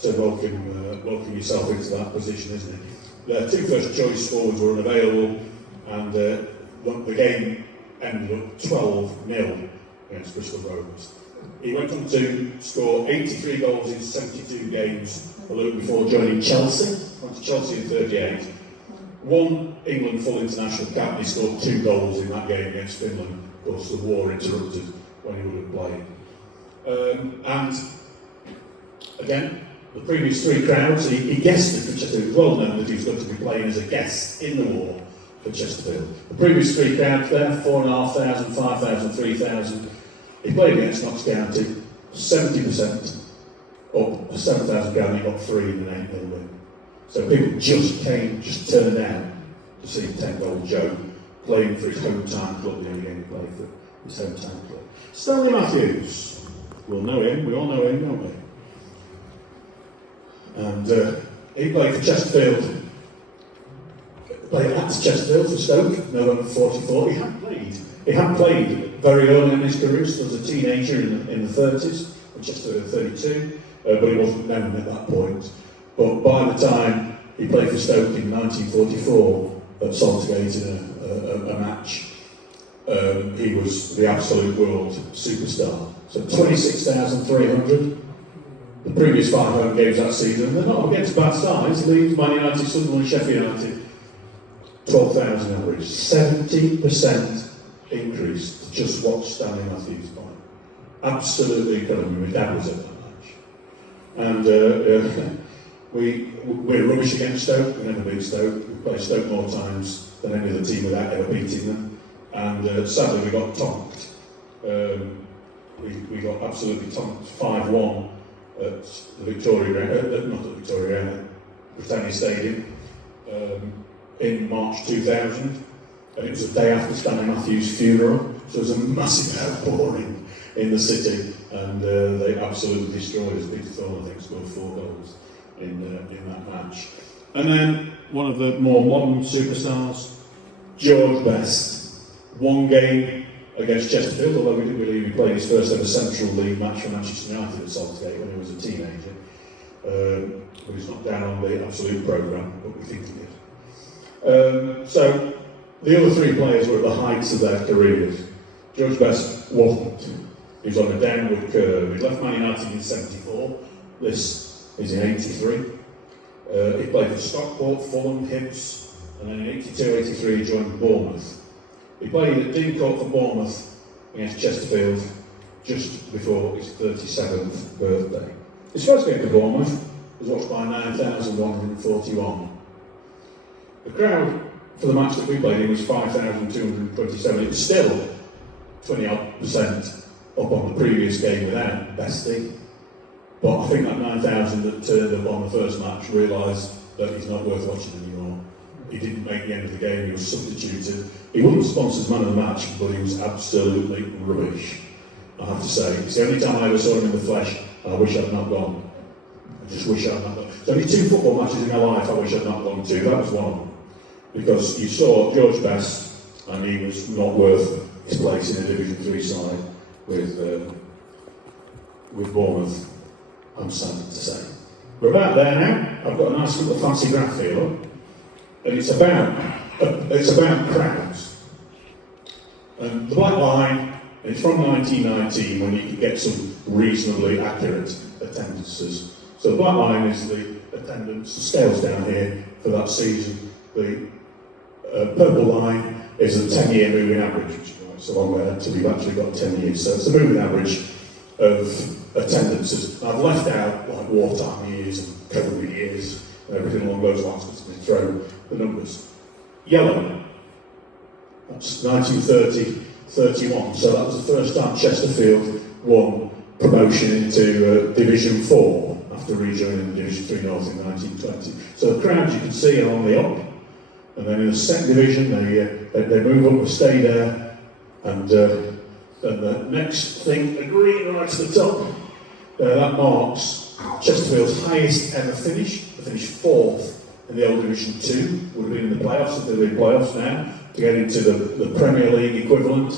to welcome yourself into that position, isn't it? The two first choice forwards were unavailable, and the game ended up 12-0 against Bristol Rovers. He went on to score 83 goals in 72 games for Luton before joining Chelsea. Went to Chelsea in 38. One England full international cap, he scored 2 goals in that game against Finland. Of course, the war interrupted when he would have played. And again, the previous 3 crowds, he guested for Chesterfield. It was well known that he was going to be playing as a guest in the war for Chesterfield. The previous 3 crowds there, 4,500, 5,000, 3,000. He played against Notts County, 70% up, a 7,000 crowd, and he got 3 in an 8-0 win. So people just turned out to see 10 Golden Joe playing for his hometown club, the only game he played for his hometown club. Stanley Matthews, we'll know him, we all know him, don't we? And he played for Chesterfield, played at Chesterfield for Stoke, November 44. He had played very early in his career, still as a teenager in the 30s, at Chesterfield 32, but he wasn't known at that point. But by the time he played for Stoke in 1944 at Saltergate in a match, he was the absolute world superstar. So 26,300. The previous 5 home games that season, they're not against bad sides. Leeds, Man United, Sunderland, Sheffield United, 12,000 average. 70% increase to just watch Stanley Matthews play. Absolutely incredible. My dad was at that match. And we're rubbish against Stoke. We never beat Stoke. We played Stoke more times than any other team without ever beating them. And sadly, we got tonked. We got absolutely tonked 5-1 at the Britannia Stadium in March 2000, and it was the day after Stanley Matthews' funeral, so there was a massive outpouring in the city, and they absolutely destroyed us. Peter Thorne, I think, scored 4 goals in that match. And then one of the more modern superstars, George Best, one game against Chesterfield, although we didn't believe he played his first ever Central League match for Manchester United at Saltergate when he was a teenager. But he's not down on the absolute programme, but we think he did. So the other 3 players were at the heights of their careers. George Best wasn't. He was on a downward curve. He left Man United in '74. This is in '83. He played for Stockport, Fulham, Hibs, and then in '82-83 he joined Bournemouth. He played at Dean Court for Bournemouth against Chesterfield just before his 37th birthday. His first game for Bournemouth was watched by 9,141. The crowd for the match that we played in was 5,227. It was still 20% up on the previous game without Bestie. But I think that 9,000 that turned up on the first match realised that he's not worth watching anymore. He didn't make the end of the game, he was substituted. He wasn't sponsored man of the match, but he was absolutely rubbish, I have to say. It's the only time I ever saw him in the flesh, and I wish I'd not gone. I just wish I'd not gone. There's only 2 football matches in my life I wish I'd not gone to. That was one of them. Because you saw George Best, and he was not worth his place in a Division 3 side with Bournemouth, I'm sad to say. We're about there now. I've got a nice little fancy graph here, look. And it's about crowds. And the black line, it's from 1919 when you could get some reasonably accurate attendances. So the black line is the attendance, the scales down here for that season. The purple line is a 10-year moving average, which is a long way until we've actually got 10 years. So it's the moving average of attendances. I've left out like wartime years and COVID years and everything along those lines, because we throw the numbers. Yellow, that's 1930-31, so that was the first time Chesterfield won promotion into Division 4 after rejoining Division 3 North in 1920. So the crowds you can see are on the up, and then in the second division they move up and stay there, and the next thing, the green right to the top, that marks Chesterfield's highest ever finish. They finished 4th in the old Division 2, would have been in the playoffs if they're in playoffs now, to get into the Premier League equivalent,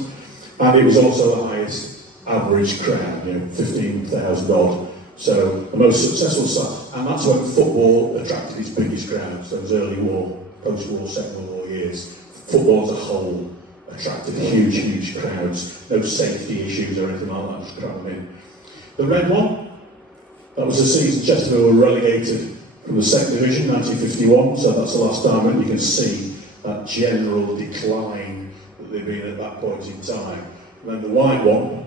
and it was also the highest average crowd, 15,000 odd. So the most successful side, and that's when football attracted its biggest crowds, those early war, post-war, Second World War years. Football as a whole attracted huge crowds, no safety issues or anything like that, just crowd them in. The red one, that was the season Chesterfield were relegated from the second division, 1951, so that's the last time, and you can see that general decline that they've been at that point in time. And then the white one,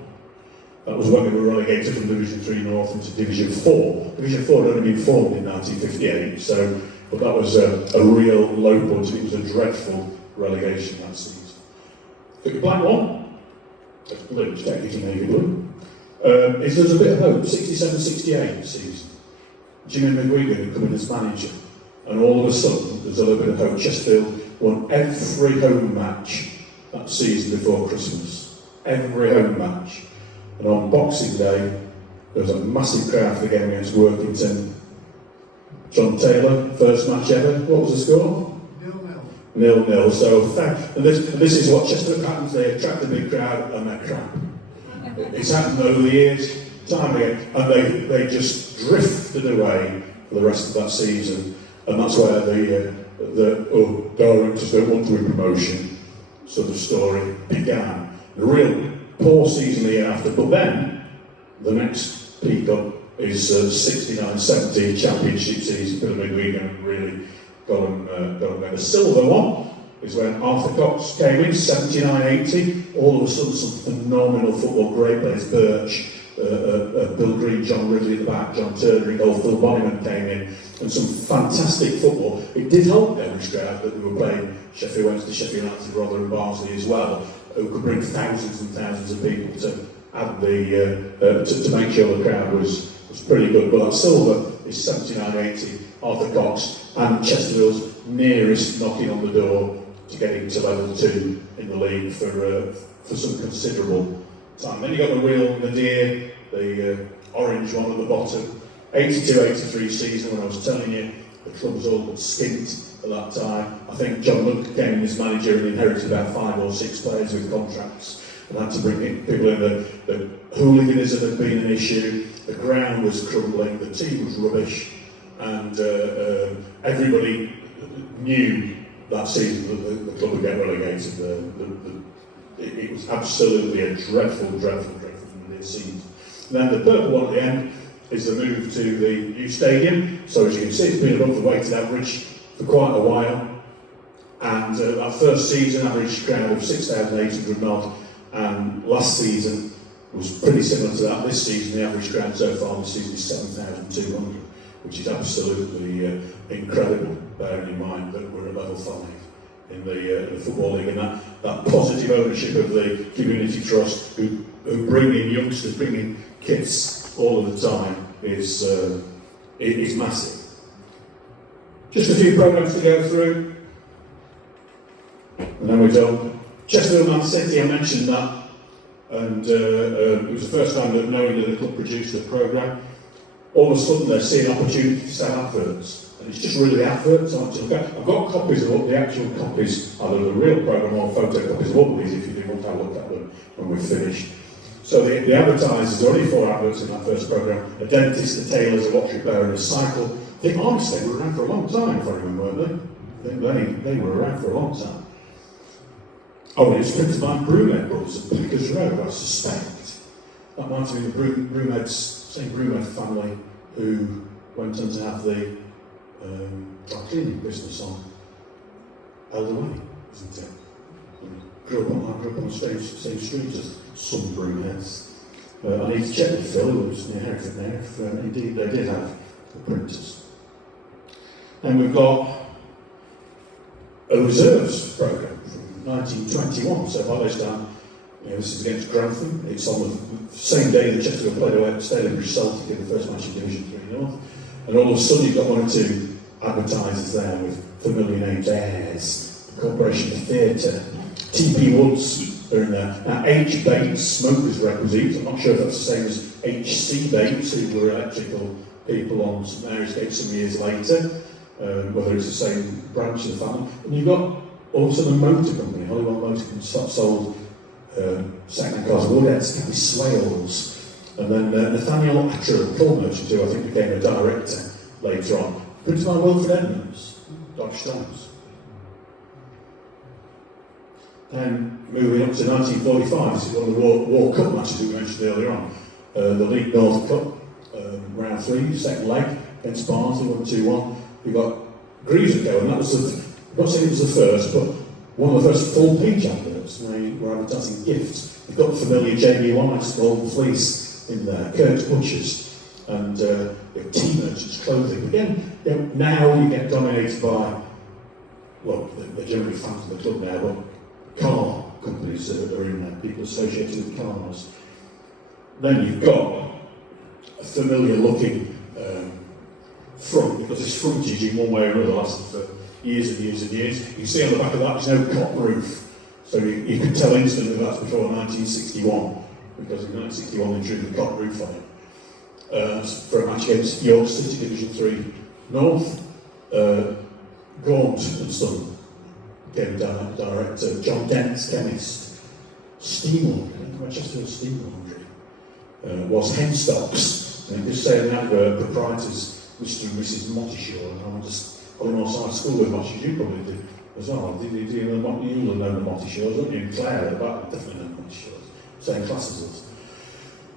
that was when they were relegated from Division 3 North into Division 4. Division 4 had only been formed in 1958, so, but that was a real low point. It was a dreadful relegation that season. The black one, that's blue, it's technically navy blue, is there's a bit of hope. 67-68 season. Jimmy McPhie had come in as manager, and all of a sudden there's a little bit of hope. Chesterfield won every home match that season before Christmas. Every home match. And on Boxing Day, there was a massive crowd for the game against Workington. John Taylor, first match ever. What was the score? 0-0. 0-0. So, and this is what Chesterfield happens. They attract a big crowd and they're crap. It's happened over the years, time again, and they just drifted away for the rest of that season. And that's where the directors don't want to win promotion sort of story began. The real poor season the year after, but then the next peak up is 69-70 championship season for the midweek, and really got them there. The silver one is when Arthur Cox came in, 79-80. All of a sudden, some phenomenal football, great players, Birch, Bill Green, John Ridley at the back, John Turner in goal, Phil Bonnyman came in, and some fantastic football. It did help the Irish crowd that we were playing Sheffield Wednesday, Sheffield United, Rotherham, Barnsley as well, who could bring thousands and thousands of people to add to make sure the crowd was was pretty good. But that silver is 79.80, Arthur Cox, and Chesterfield's nearest knocking on the door to getting to level 2 in the league for some considerable time. Then you got the Real Nadir, the orange one at the bottom. 82-83 season, when I was telling you the club was all but skint at that time. I think John Luke came in as manager and inherited about 5 or 6 players with contracts and had to bring in people in. The hooliganism had been an issue, the ground was crumbling, the team was rubbish, and everybody knew that season that the club would get relegated. It was absolutely a dreadful season. And then the purple one at the end is the move to the new stadium. So as you can see, it's been above the weighted average for quite a while. And that first season, average crowd of 6,800 odd, and last season was pretty similar to that. This season, the average crowd so far this season is 7,200, which is absolutely incredible, bearing in mind that we're at level 5 in the Football League, and that positive ownership of the community trust who bring in youngsters, bring in kids all of the time is massive. Just a few programmes to go through, and then we're done. Chesterfield Man City, I mentioned that, and it was the first time that knowing that the club produced a programme. All of a sudden they're seeing opportunity to sell adverts, and it's just really the adverts I want to look at. I've got copies of all the actual copies, either the real programme or photocopies of all of these if you do want to have a look at them when we're finished. So the advertisers, there were only 4 adverts in that first programme: a dentist, a tailor's, a watch repair and a cycle. I think honestly they were around for a long time, if I remember, weren't they? I think they were around for a long time. Oh, and it's printed by Broom Edwards at Bleakers Road, I suspect. That might have been the Broomheads, same Broomhead family who went on to have the dry cleaning business on Elder Way, isn't it? I grew up on the same street as some Broomheads. I need to check with Phil, who was near Hereford there, if indeed they did have the printers. And we've got a reserves programme from 1921, so by this time, this is against Grantham. It's on the same day that Chesterfield played away at Stalybridge Celtic in the first match of Division 3 North. And all of a sudden you've got 1 or 2 advertisers there with familiar names: Ayres, the Corporation of Theatre, T.P. Woods are in there. Now H. Bates, smokers requisite. I'm not sure if that's the same as H.C. Bates, who were electrical people on St Mary's Gate some years later, whether it's the same branch of the family. And you've got also the motor company, Holywell Motor Company, sold second-hand cars, Woodheads, Kathy Swales, and then Nathaniel Attrell, coal merchant, who I think became a director later on. Printed by Wilfred Edmonds, Dodge Stones. Then moving up to 1945, this is one of the War Cup matches that we mentioned earlier on. The League North Cup, round 3, second leg against Barnsley, 1-2-1. We've got Greaves at go, and that was I'm not saying it was the first, but one of the first full-page adverts, and they were advertising gifts. You've got the familiar J.B. Wise, Golden Fleece in there, Kirk's Butchers, and tea merchants, clothing. Again, now you get dominated by, well, they're generally fans of the club now, but car companies are in there, people associated with cars. Then you've got a familiar-looking front, because it's frontage in one way or another, lasted for years and years and years. You can see on the back of that there's no cop roof, so you can tell instantly that's before 1961, because in 1961 they drew the cop roof on it. For a match against York City, Division 3 North, Gaunt and Son game director, John Dent's chemist, Steam Laundry, Chesterfield Steam Laundry, was Henstocks, and you could say in the advert, proprietors Mr. and Mrs. Mottishaw, and I just on the side of school with Mottishaw, you probably did as well. Did you know the Mottishaws, wouldn't you? And Claire at the back, definitely know the Mottishaws, same class as us.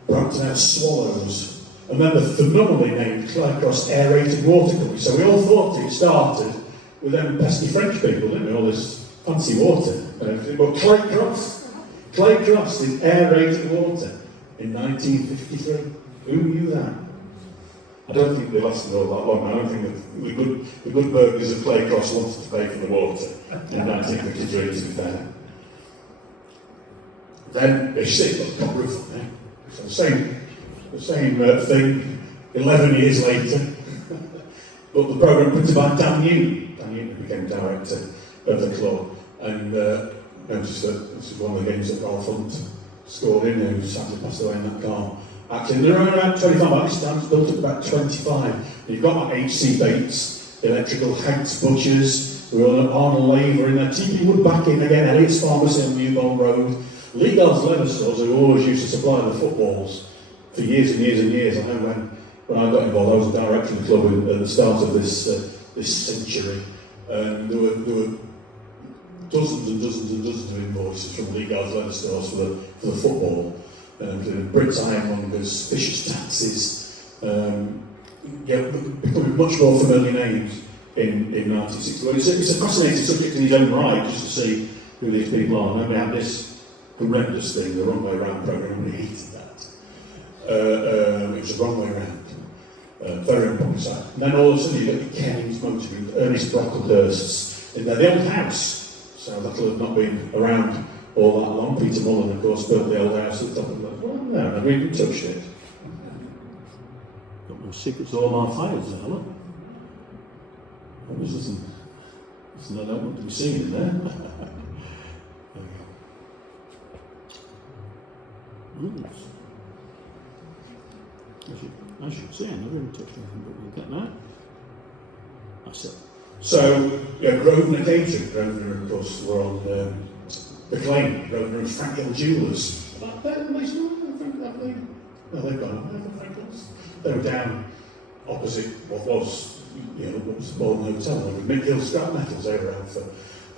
Brampton House Swallows, and then the phenomenally named Claycross Aerated Water Company. So we all thought it started with them pesky French people, didn't we? All this fancy water and everything. But Claycross did aerated water in 1953. Who knew that? I don't think they lasted all that long. I don't think that the good burgers of Claycross wanted to pay for the water in 1953, to be fair. Then they stick got the top roof on there. So the same thing, 11 years later. But the programme printed by Dan Newton. Dan Newton became director of the club, and noticed that this is one of the games that Ralph Hunt scored in, who sadly passed away in that car. Actually, there are around 25, by this time it's built up about 25. You've got like H.C. Bates, Electrical, Hanks Butchers, we're on Arnold Laver in there, TP Wood back in again, Elliott's Pharmacy on Newbold Road, Legal's Leather Stores, who always used to supply the footballs for years and years and years. I know when I got involved, I was a director of the club at the start of this century, and there were dozens and dozens and dozens of invoices from Legal's Leather Stores for the football, including Brits Ironmongers, Fisher's Taxis, becoming much more familiar names in 1960. Well, it's a fascinating subject in its own right, just to see who these people are. And then we had this horrendous thing, the wrong way round programme, we hated that. It was the wrong way round. Very unpopular side. And then all of a sudden you get the Kennings Motor Group, Ernest Brocklehurst's in there, the old house. So that'll have not been around all that long. Peter Mullen, of course, built the old house at the top of the well, no, we didn't touch it. Got more secrets all my files there, look. There's nothing I don't want to be seen in there. As you say, I never even touched anything, but we'll get that. That's it. So, Grosvenor Catering, Grosvenor, of course, were on the claim, Grosvenor and Frank Hill Jewellers. They've gone on, Frank Hills. They were down opposite what was the Borden Hotel, with Mick Hill scrap metals they were around for.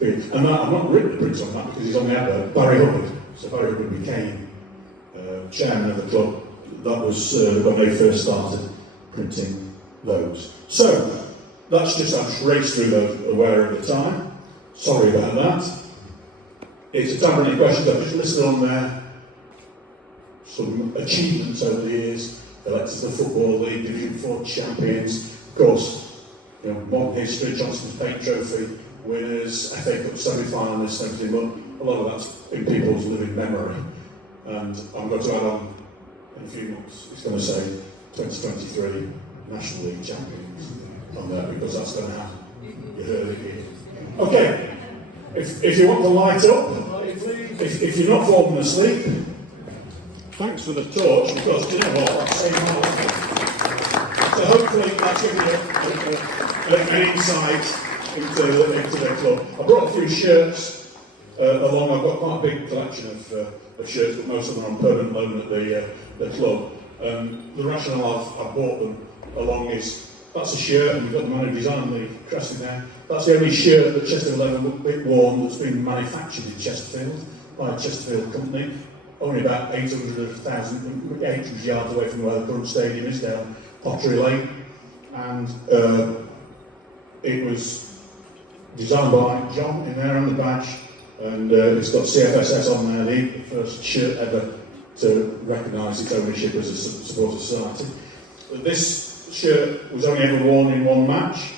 And I've not written the prints on that because he's on the advert, Barry Hubbard. So Barry Hubbard became chairman of the club. That was when they first started printing those. So, that's just, I've just raced through those aware of the time. Sorry about that. It's a tablet questions, I've just listed on there some achievements over the years. Elected to the Football League, Division 4 champions. Of course, modern history, Johnston's Paint Trophy winners, FA Cup semi-finalists and everything, but a lot of that's in people's living memory. And I'm going to add on in a few months, it's going to say 2023 National League champions on there, because that's going to happen. You heard it here. Okay, if you want to light up, if you're not falling asleep, thanks for the torch, because you know what, that's saying my life. So hopefully that's giving you an insight into the club. I brought a few shirts along. I've got quite a big collection of shirts, but most of them are on permanent loan at the club. The rationale I've bought them along is, that's a shirt, and we've got the man who designed the crest in there. That's the only shirt that Chesterfield have worn that's been manufactured in Chesterfield by a Chesterfield company. Only about 800 yards away from where the current stadium is, down Pottery Lane. And it was designed by John in there on the badge, and it's got CFSS on there, the first shirt ever to recognise its ownership as a supporter society. But this shirt was only ever worn in one match.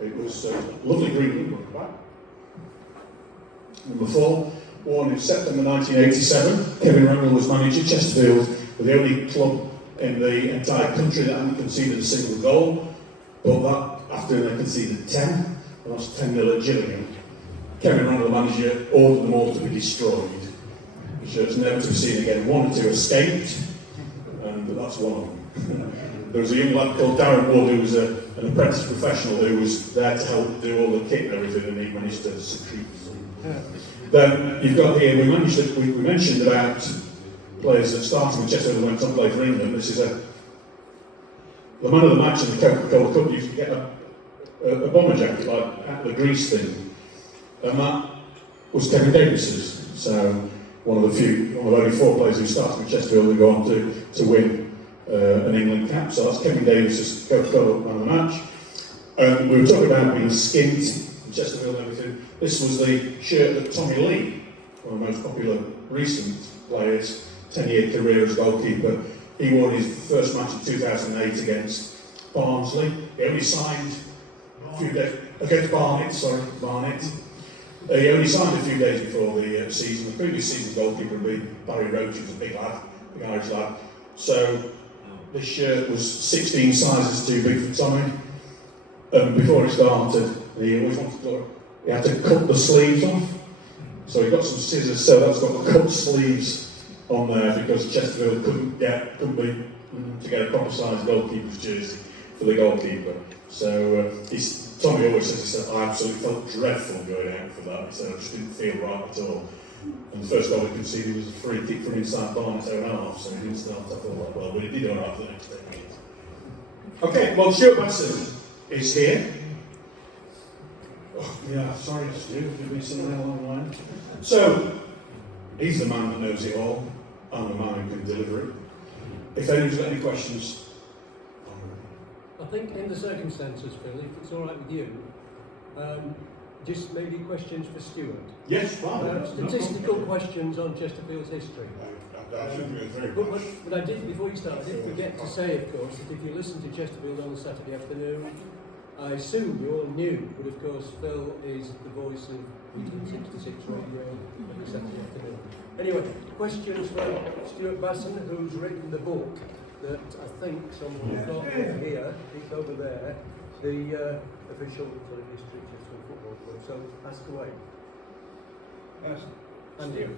It was lovely green number back. Number 4, worn in September 1987. Kevin Randall was manager. Chesterfield were the only club in the entire country that hadn't conceded a single goal. But that, after they conceded 10, they lost 10-0 at Gillingham. Kevin Randall, manager, ordered them all to be destroyed. The shirts never to be seen again. 1 or 2 escaped, and that's one of them. There was a young lad called Darren Wood, who was an apprentice professional who was there to help do all the kit and everything, and he managed to secrete them. Then you've got here, we mentioned about players that started with Chesterfield and went on to play for England. This is the man of the match in the Coca-Cola Cup used to get a bomber jacket, like the grease thing, and that was Kevin Davis's. So one of the only 4 players who started with Chesterfield and go on to win an England cap. So that's Kevin Davis's Coca-Cola man of the match. And we were talking about being skint in Chesterfield and everything. This was the shirt that Tommy Lee, one of the most popular recent players, 10-year career as goalkeeper, he won his first match in 2008 against Barnsley. He only signed a few days against Barnet. He only signed a few days before the season. The previous season's goalkeeper had been Barry Roach, who was a big lad, big Irish lad. So this shirt was 16 sizes too big for Tommy. Before it started, he always wanted to, he had to cut the sleeves off. So he got some scissors, so that's got the cut sleeves on there because Chesterfield couldn't get a proper size goalkeeper's jersey for the goalkeeper. So Tommy always says, he said, I absolutely felt dreadful going out for that. He said, I just didn't feel right at all. And the first goal he conceded was a free kick from inside Barnes own half, so he didn't start off all that well, but he did all right for the next 10 minutes. Okay, well, Stuart Basson is here. Oh, yeah, sorry, Stu, you've been sitting there a long line. So, he's the man that knows it all, and the man who can deliver it. If anyone's got any questions, I think in the circumstances, Phil, if it's all right with you, just maybe questions for Stuart. yes, fine. Statistical questions on Chesterfield's history. But I did, before you start, I did forget to say, of course, that if you listen to Chesterfield on a Saturday afternoon, I assume you all knew, but of course Phil is the voice of Weekend 66 Radio every Saturday afternoon. Anyway, questions from Stuart Basson, who's written the book that I think someone has got over here, it's over there, the official sort of history of Chesterfield Football Club. So ask away. Yes.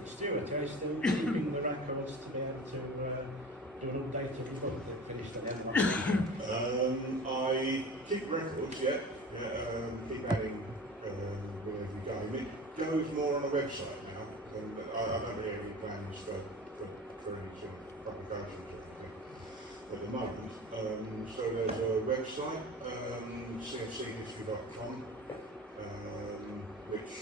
Stuart, are you still keeping the records to be able to do an updated book that finished at the end? I keep records, yeah. Keep adding whenever you go. It goes more on a website now. And I don't really have any plans for any sort of publications or anything at the moment. So there's a website, cfchistory.com, which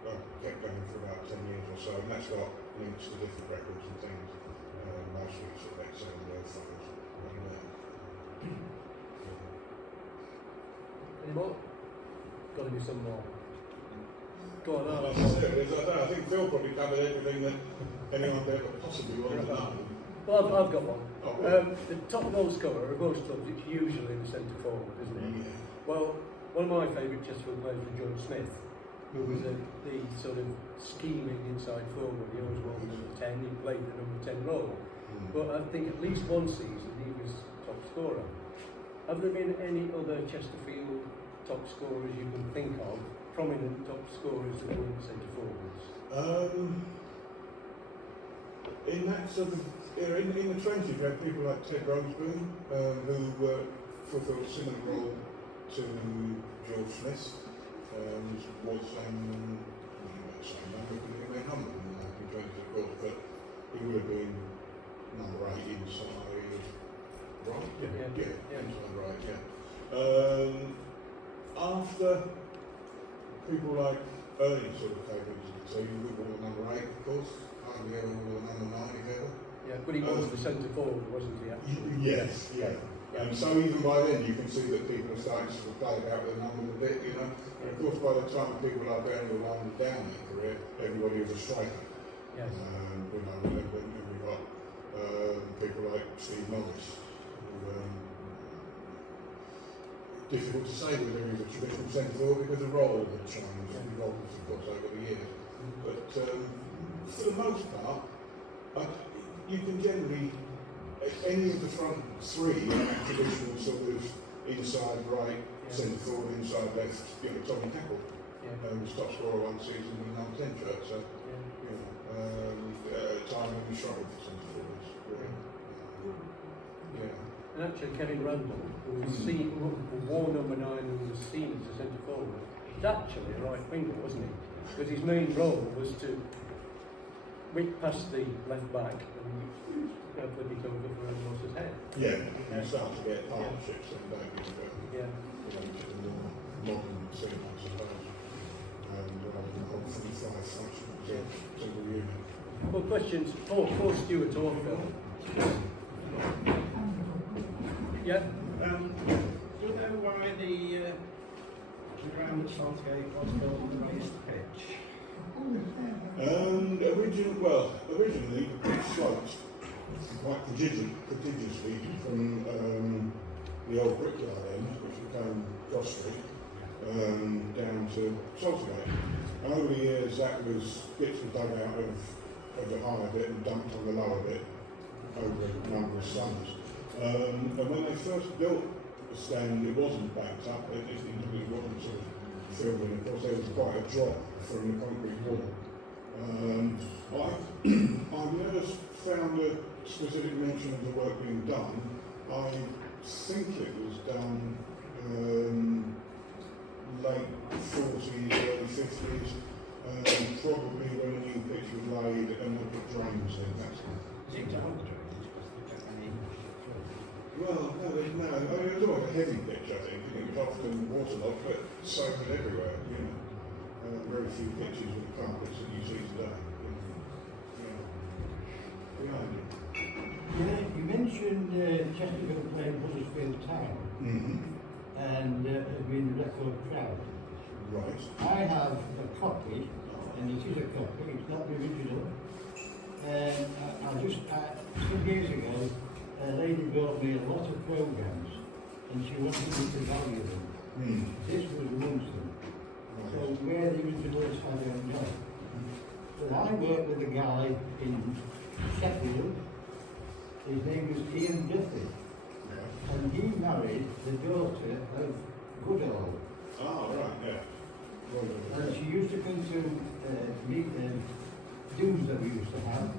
I've kept going for about 10 years or so, and that's got links to different records and things. Mostly sort of Excel and Word files. Any more? Got to be some more. Go on, I think Phil probably covered everything that anyone there could possibly want to know. Well, I've got one. Oh, really? The top goal scorer of most clubs, it's usually the centre forward, isn't it? Yeah. Well, one of my favourite Chesterfield players was George Smith, who was the sort of scheming inside forward. He always wore the number 10, he played the number 10 role. But I think at least one season he was top scorer. Have there been any other Chesterfield top scorers you can think of, prominent top scorers that weren't centre forwards? In that sort of era, in the 20s, you had people like Ted Roseboom, who fulfilled a similar role to George Smith. Was the same number, but he went number in the 20s, of course, but he would have been number 8 inside right. Yeah. Inside right. Yeah. After people like Ernie sort of came into it, so you would want number 8, of course. Hardly ever wore number 9 if ever. Yeah, but he was the centre forward, wasn't he? Actually? Yes. Yeah. And so even by then you can see that people are starting to sort of play about with the numbers a bit, you know. And of course by the time people like Ernie were winding down their career, everybody was a striker. Yes. You know, when we got people like Steve Morris, who, difficult to say whether he was a traditional centre forward because the role had changed, and evolved, of course, over the years. But for the most part, you can generally, any of the front three traditional sort of inside right, centre forward, inside left, you know, Tommy Tackle, was top scorer one season with number 10 shirt, so, you know, at a time when we struggled for centre forwards, really. Yeah. And actually Kevin Randall, who wore number 9 and was seen as a centre forward, was actually a right winger, wasn't he? But his main role was to whip past the left back and put it over for Ernie Moss's head. Yeah, you start to get partnerships and don't you? Yeah. You know, to the more modern scene, I suppose. And rather than the whole 45 functions as a single unit. Well, questions for Stuart or Phil? Yeah? Do you know why the ground at Saltergate was built on the raised pitch? Originally the pitch sloped quite prodigiously from the old brickyard end, which became Cross Street, down to Saltergate. And over the years bits were dug out of the higher bit and dumped on the lower bit over a number of summers. And when they first built the stand, it wasn't backed up, it wasn't sort of filled in. Of course, there was quite a drop from the concrete wall. I've never found a specific mention of the work being done. I think it was done late 40s, early 50s, probably when a new pitch was laid and they put drains in. That's well, no, I mean, it was always a heavy pitch, I think. It was often waterlogged, but soaked everywhere, you know. Very few pitches with carpets that you see today. You mentioned Chesterfield playing Huddersfield Town and being the record crowd. Right. I have a copy, and it is a copy, it's not the original. Some years ago, a lady brought me a lot of programmes and she wanted me to value them. This was amongst them. So where the original is, I don't know. But I worked with a guy in Sheffield. His name was Ian Duffy. And he married the daughter of Goodall. Oh, right, yeah. And she used to come to meet the dues that we used to have.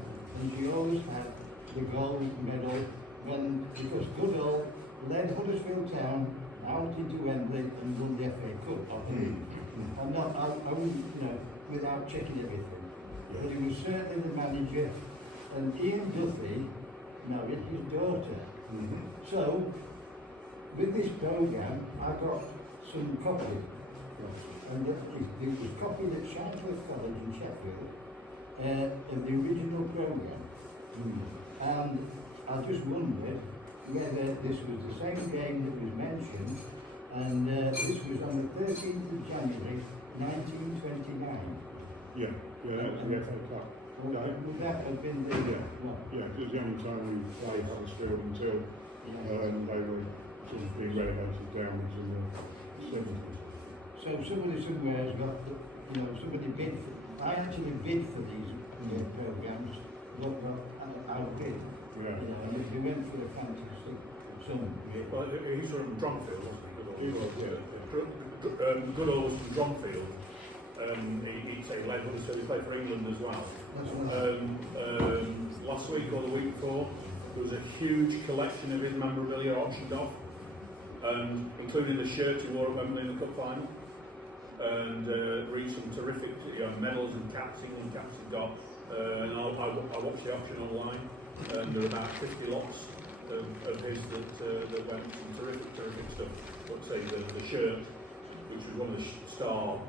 And she always had the gold medal because Goodall led Huddersfield Town out into Wembley and won the FA Cup. I wouldn't, without checking everything. But he was certainly the manager, and Ian Duffy married his daughter. So, with this programme, I got some copies. And it was copied at Chatsworth College in Sheffield of the original programme. And I just wondered whether this was the same game that was mentioned, and this was on the 13th of January 1929. Yeah, that was the FA Cup. Would that have been the one? Yeah, it was the only time we played Huddersfield until they were sort of being relegated down into the 70s. So somebody somewhere has got, somebody bid for, I actually bid for these programmes, but outbid. Yeah. And if you went for a fantastic sum. Well, he's from Drumfield, wasn't he? He was, yeah. Goodall was from Drumfield. He led Huddersfield, he played for England as well. Last week or the week before, there was a huge collection of his memorabilia auctioned off, including the shirt he wore at Wembley in the cup final, and reached some terrific medals and caps, England caps he got. And I watched the auction online, and there were about 50 lots of his that went, some terrific stuff. But say the shirt, which was one of the star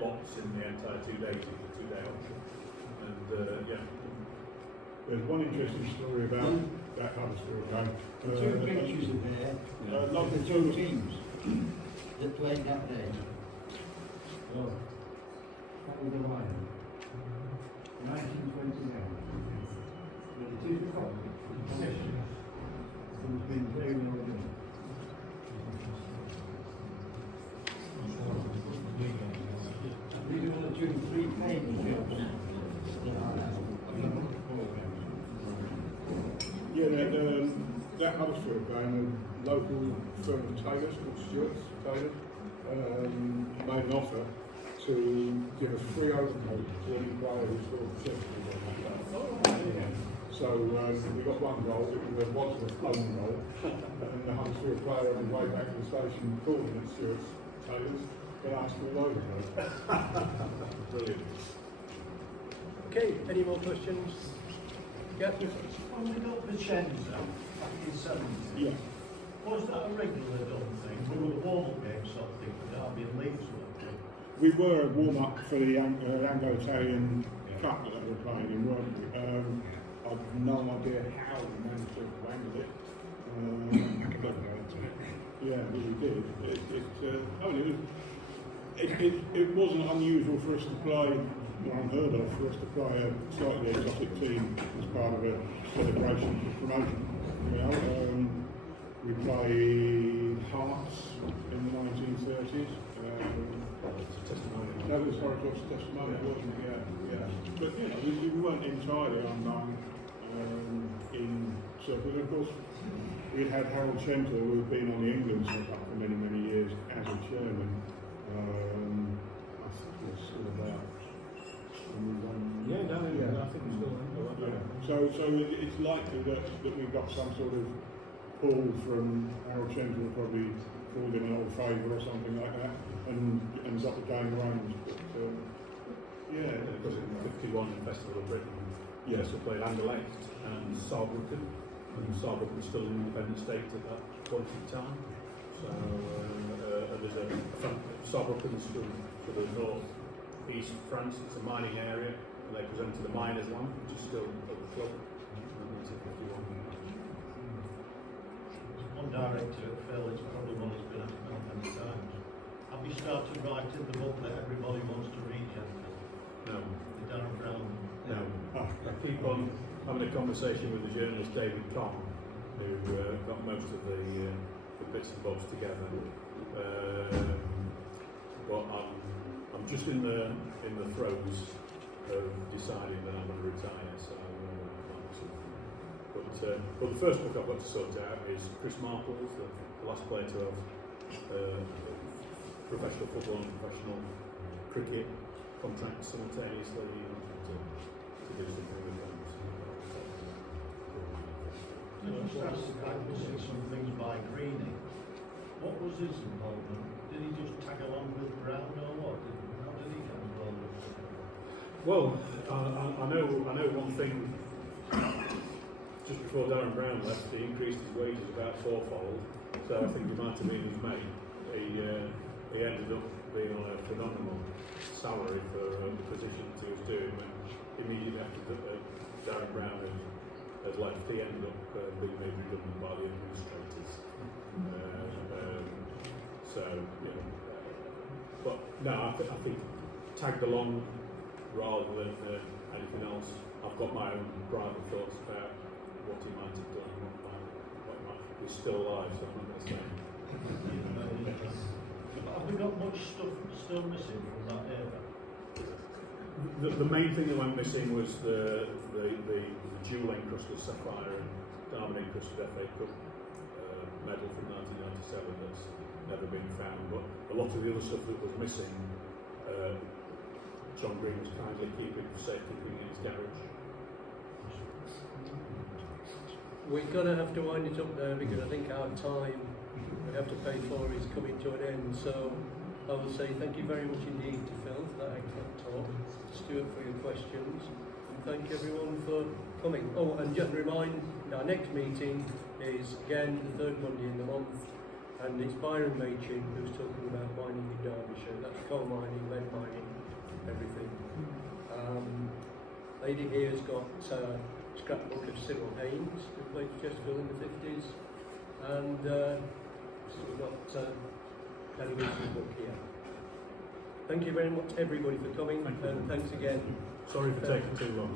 lots in the entire 2 days, it was a 2-day auction. And There's one interesting story about that Huddersfield game. The two pictures are there of the two teams that played that day. Oh, that was the line. 1929. But it is a copy. It's been very well done. These are the 2 3-page jobs that are programs. Yeah, that Huddersfield game, a local firm of tailors called Stuart Taylor made an offer to give us free overcoat to any player who scored the Chesterfield on that day. So we got one goal, it was a Wadsworth own goal, and the Huddersfield player on the way back to the station called him at Stuart Taylor's and asked for an overcoat. Brilliant. Okay, any more questions? Yeah. When we got Vincenzo back in the 70s, Yeah. was that a regular done thing? We were the warm-up game sort of thing for Derby and Leeds, weren't we? We were a warm-up for the Anglo-Italian Cup that they were playing in, weren't we? I've no idea how we managed to wangle it. Yeah, we did. It wasn't unusual for us to play, or unheard of, for us to play a slightly exotic team as part of a celebration for promotion. We played Hearts in the 1930s. That was Horrocks' testimonial, wasn't it? Yeah. But we weren't entirely unknown in circles. Of course, we we'd had Harold Chentle, who had been on the England setup for many, many years as a chairman. I think he was still about. Yeah, no, I think it's still Yeah. So it's likely that we've got some sort of pull from Harold Chentle, probably called in an old favour or something like that, and got the game arranged. But yeah, because in 51 Festival of Britain, yes, we played Anderlecht and Saarbrücken, and Saarbrücken was still an independent state at that point in time. So there's a Saarbrücken's from the north east France. It's a mining area, and they present to the miners' land, which is still at the club. And that's in 51. One director at Phil, it's probably one he's been at many times. Have you started writing the book that everybody wants to read yet? No. The Darren Brown? No. I keep on having a conversation with the journalist David Tom, who got most of the bits and bobs together. But I'm just in the throes of deciding that I'm going to retire. So, but the first book I've got to sort out is Chris Marple's, the last player to have professional football and professional cricket contracts simultaneously. To do something with them. Practicing some things by Greeny. What was his involvement? Did he just tag along with Brown or what? How did he get involved with it? Well, I know one thing. Just before Darren Brown left, he increased his wages about fourfold. So I think he might have been his mate. He ended up being on a phenomenal salary for the position that he was doing. When immediately after Darren Brown had left, he ended up being made redundant by the administrators. But no, I think tagged along rather than anything else. I've got my own private thoughts about what he might have done, what might be still alive, so I'm not going to say. Have we got much stuff still missing from that era? The main thing that went missing was the dual encrusted sapphire and diamond encrusted FA Cup medal from 1997 that's never been found. But a lot of the other stuff that was missing, John Green was kindly keeping for safekeeping in his garage. We're going to have to wind it up there because I think our time we have to pay for is coming to an end. So I will say thank you very much indeed to Phil for that excellent talk, Stuart for your questions, and thank everyone for coming. Oh, and just remind, our next meeting is again the third Monday in the month, and it's Byron Machin who's talking about mining in Derbyshire. That's coal mining, lead mining, everything. Lady here's got scrapbook of Cyril Haynes, who played for Chesterfield in the 50s, and we've got Danny Wilson's book here. Thank you very much everybody for coming, and thanks again. Sorry for taking too long.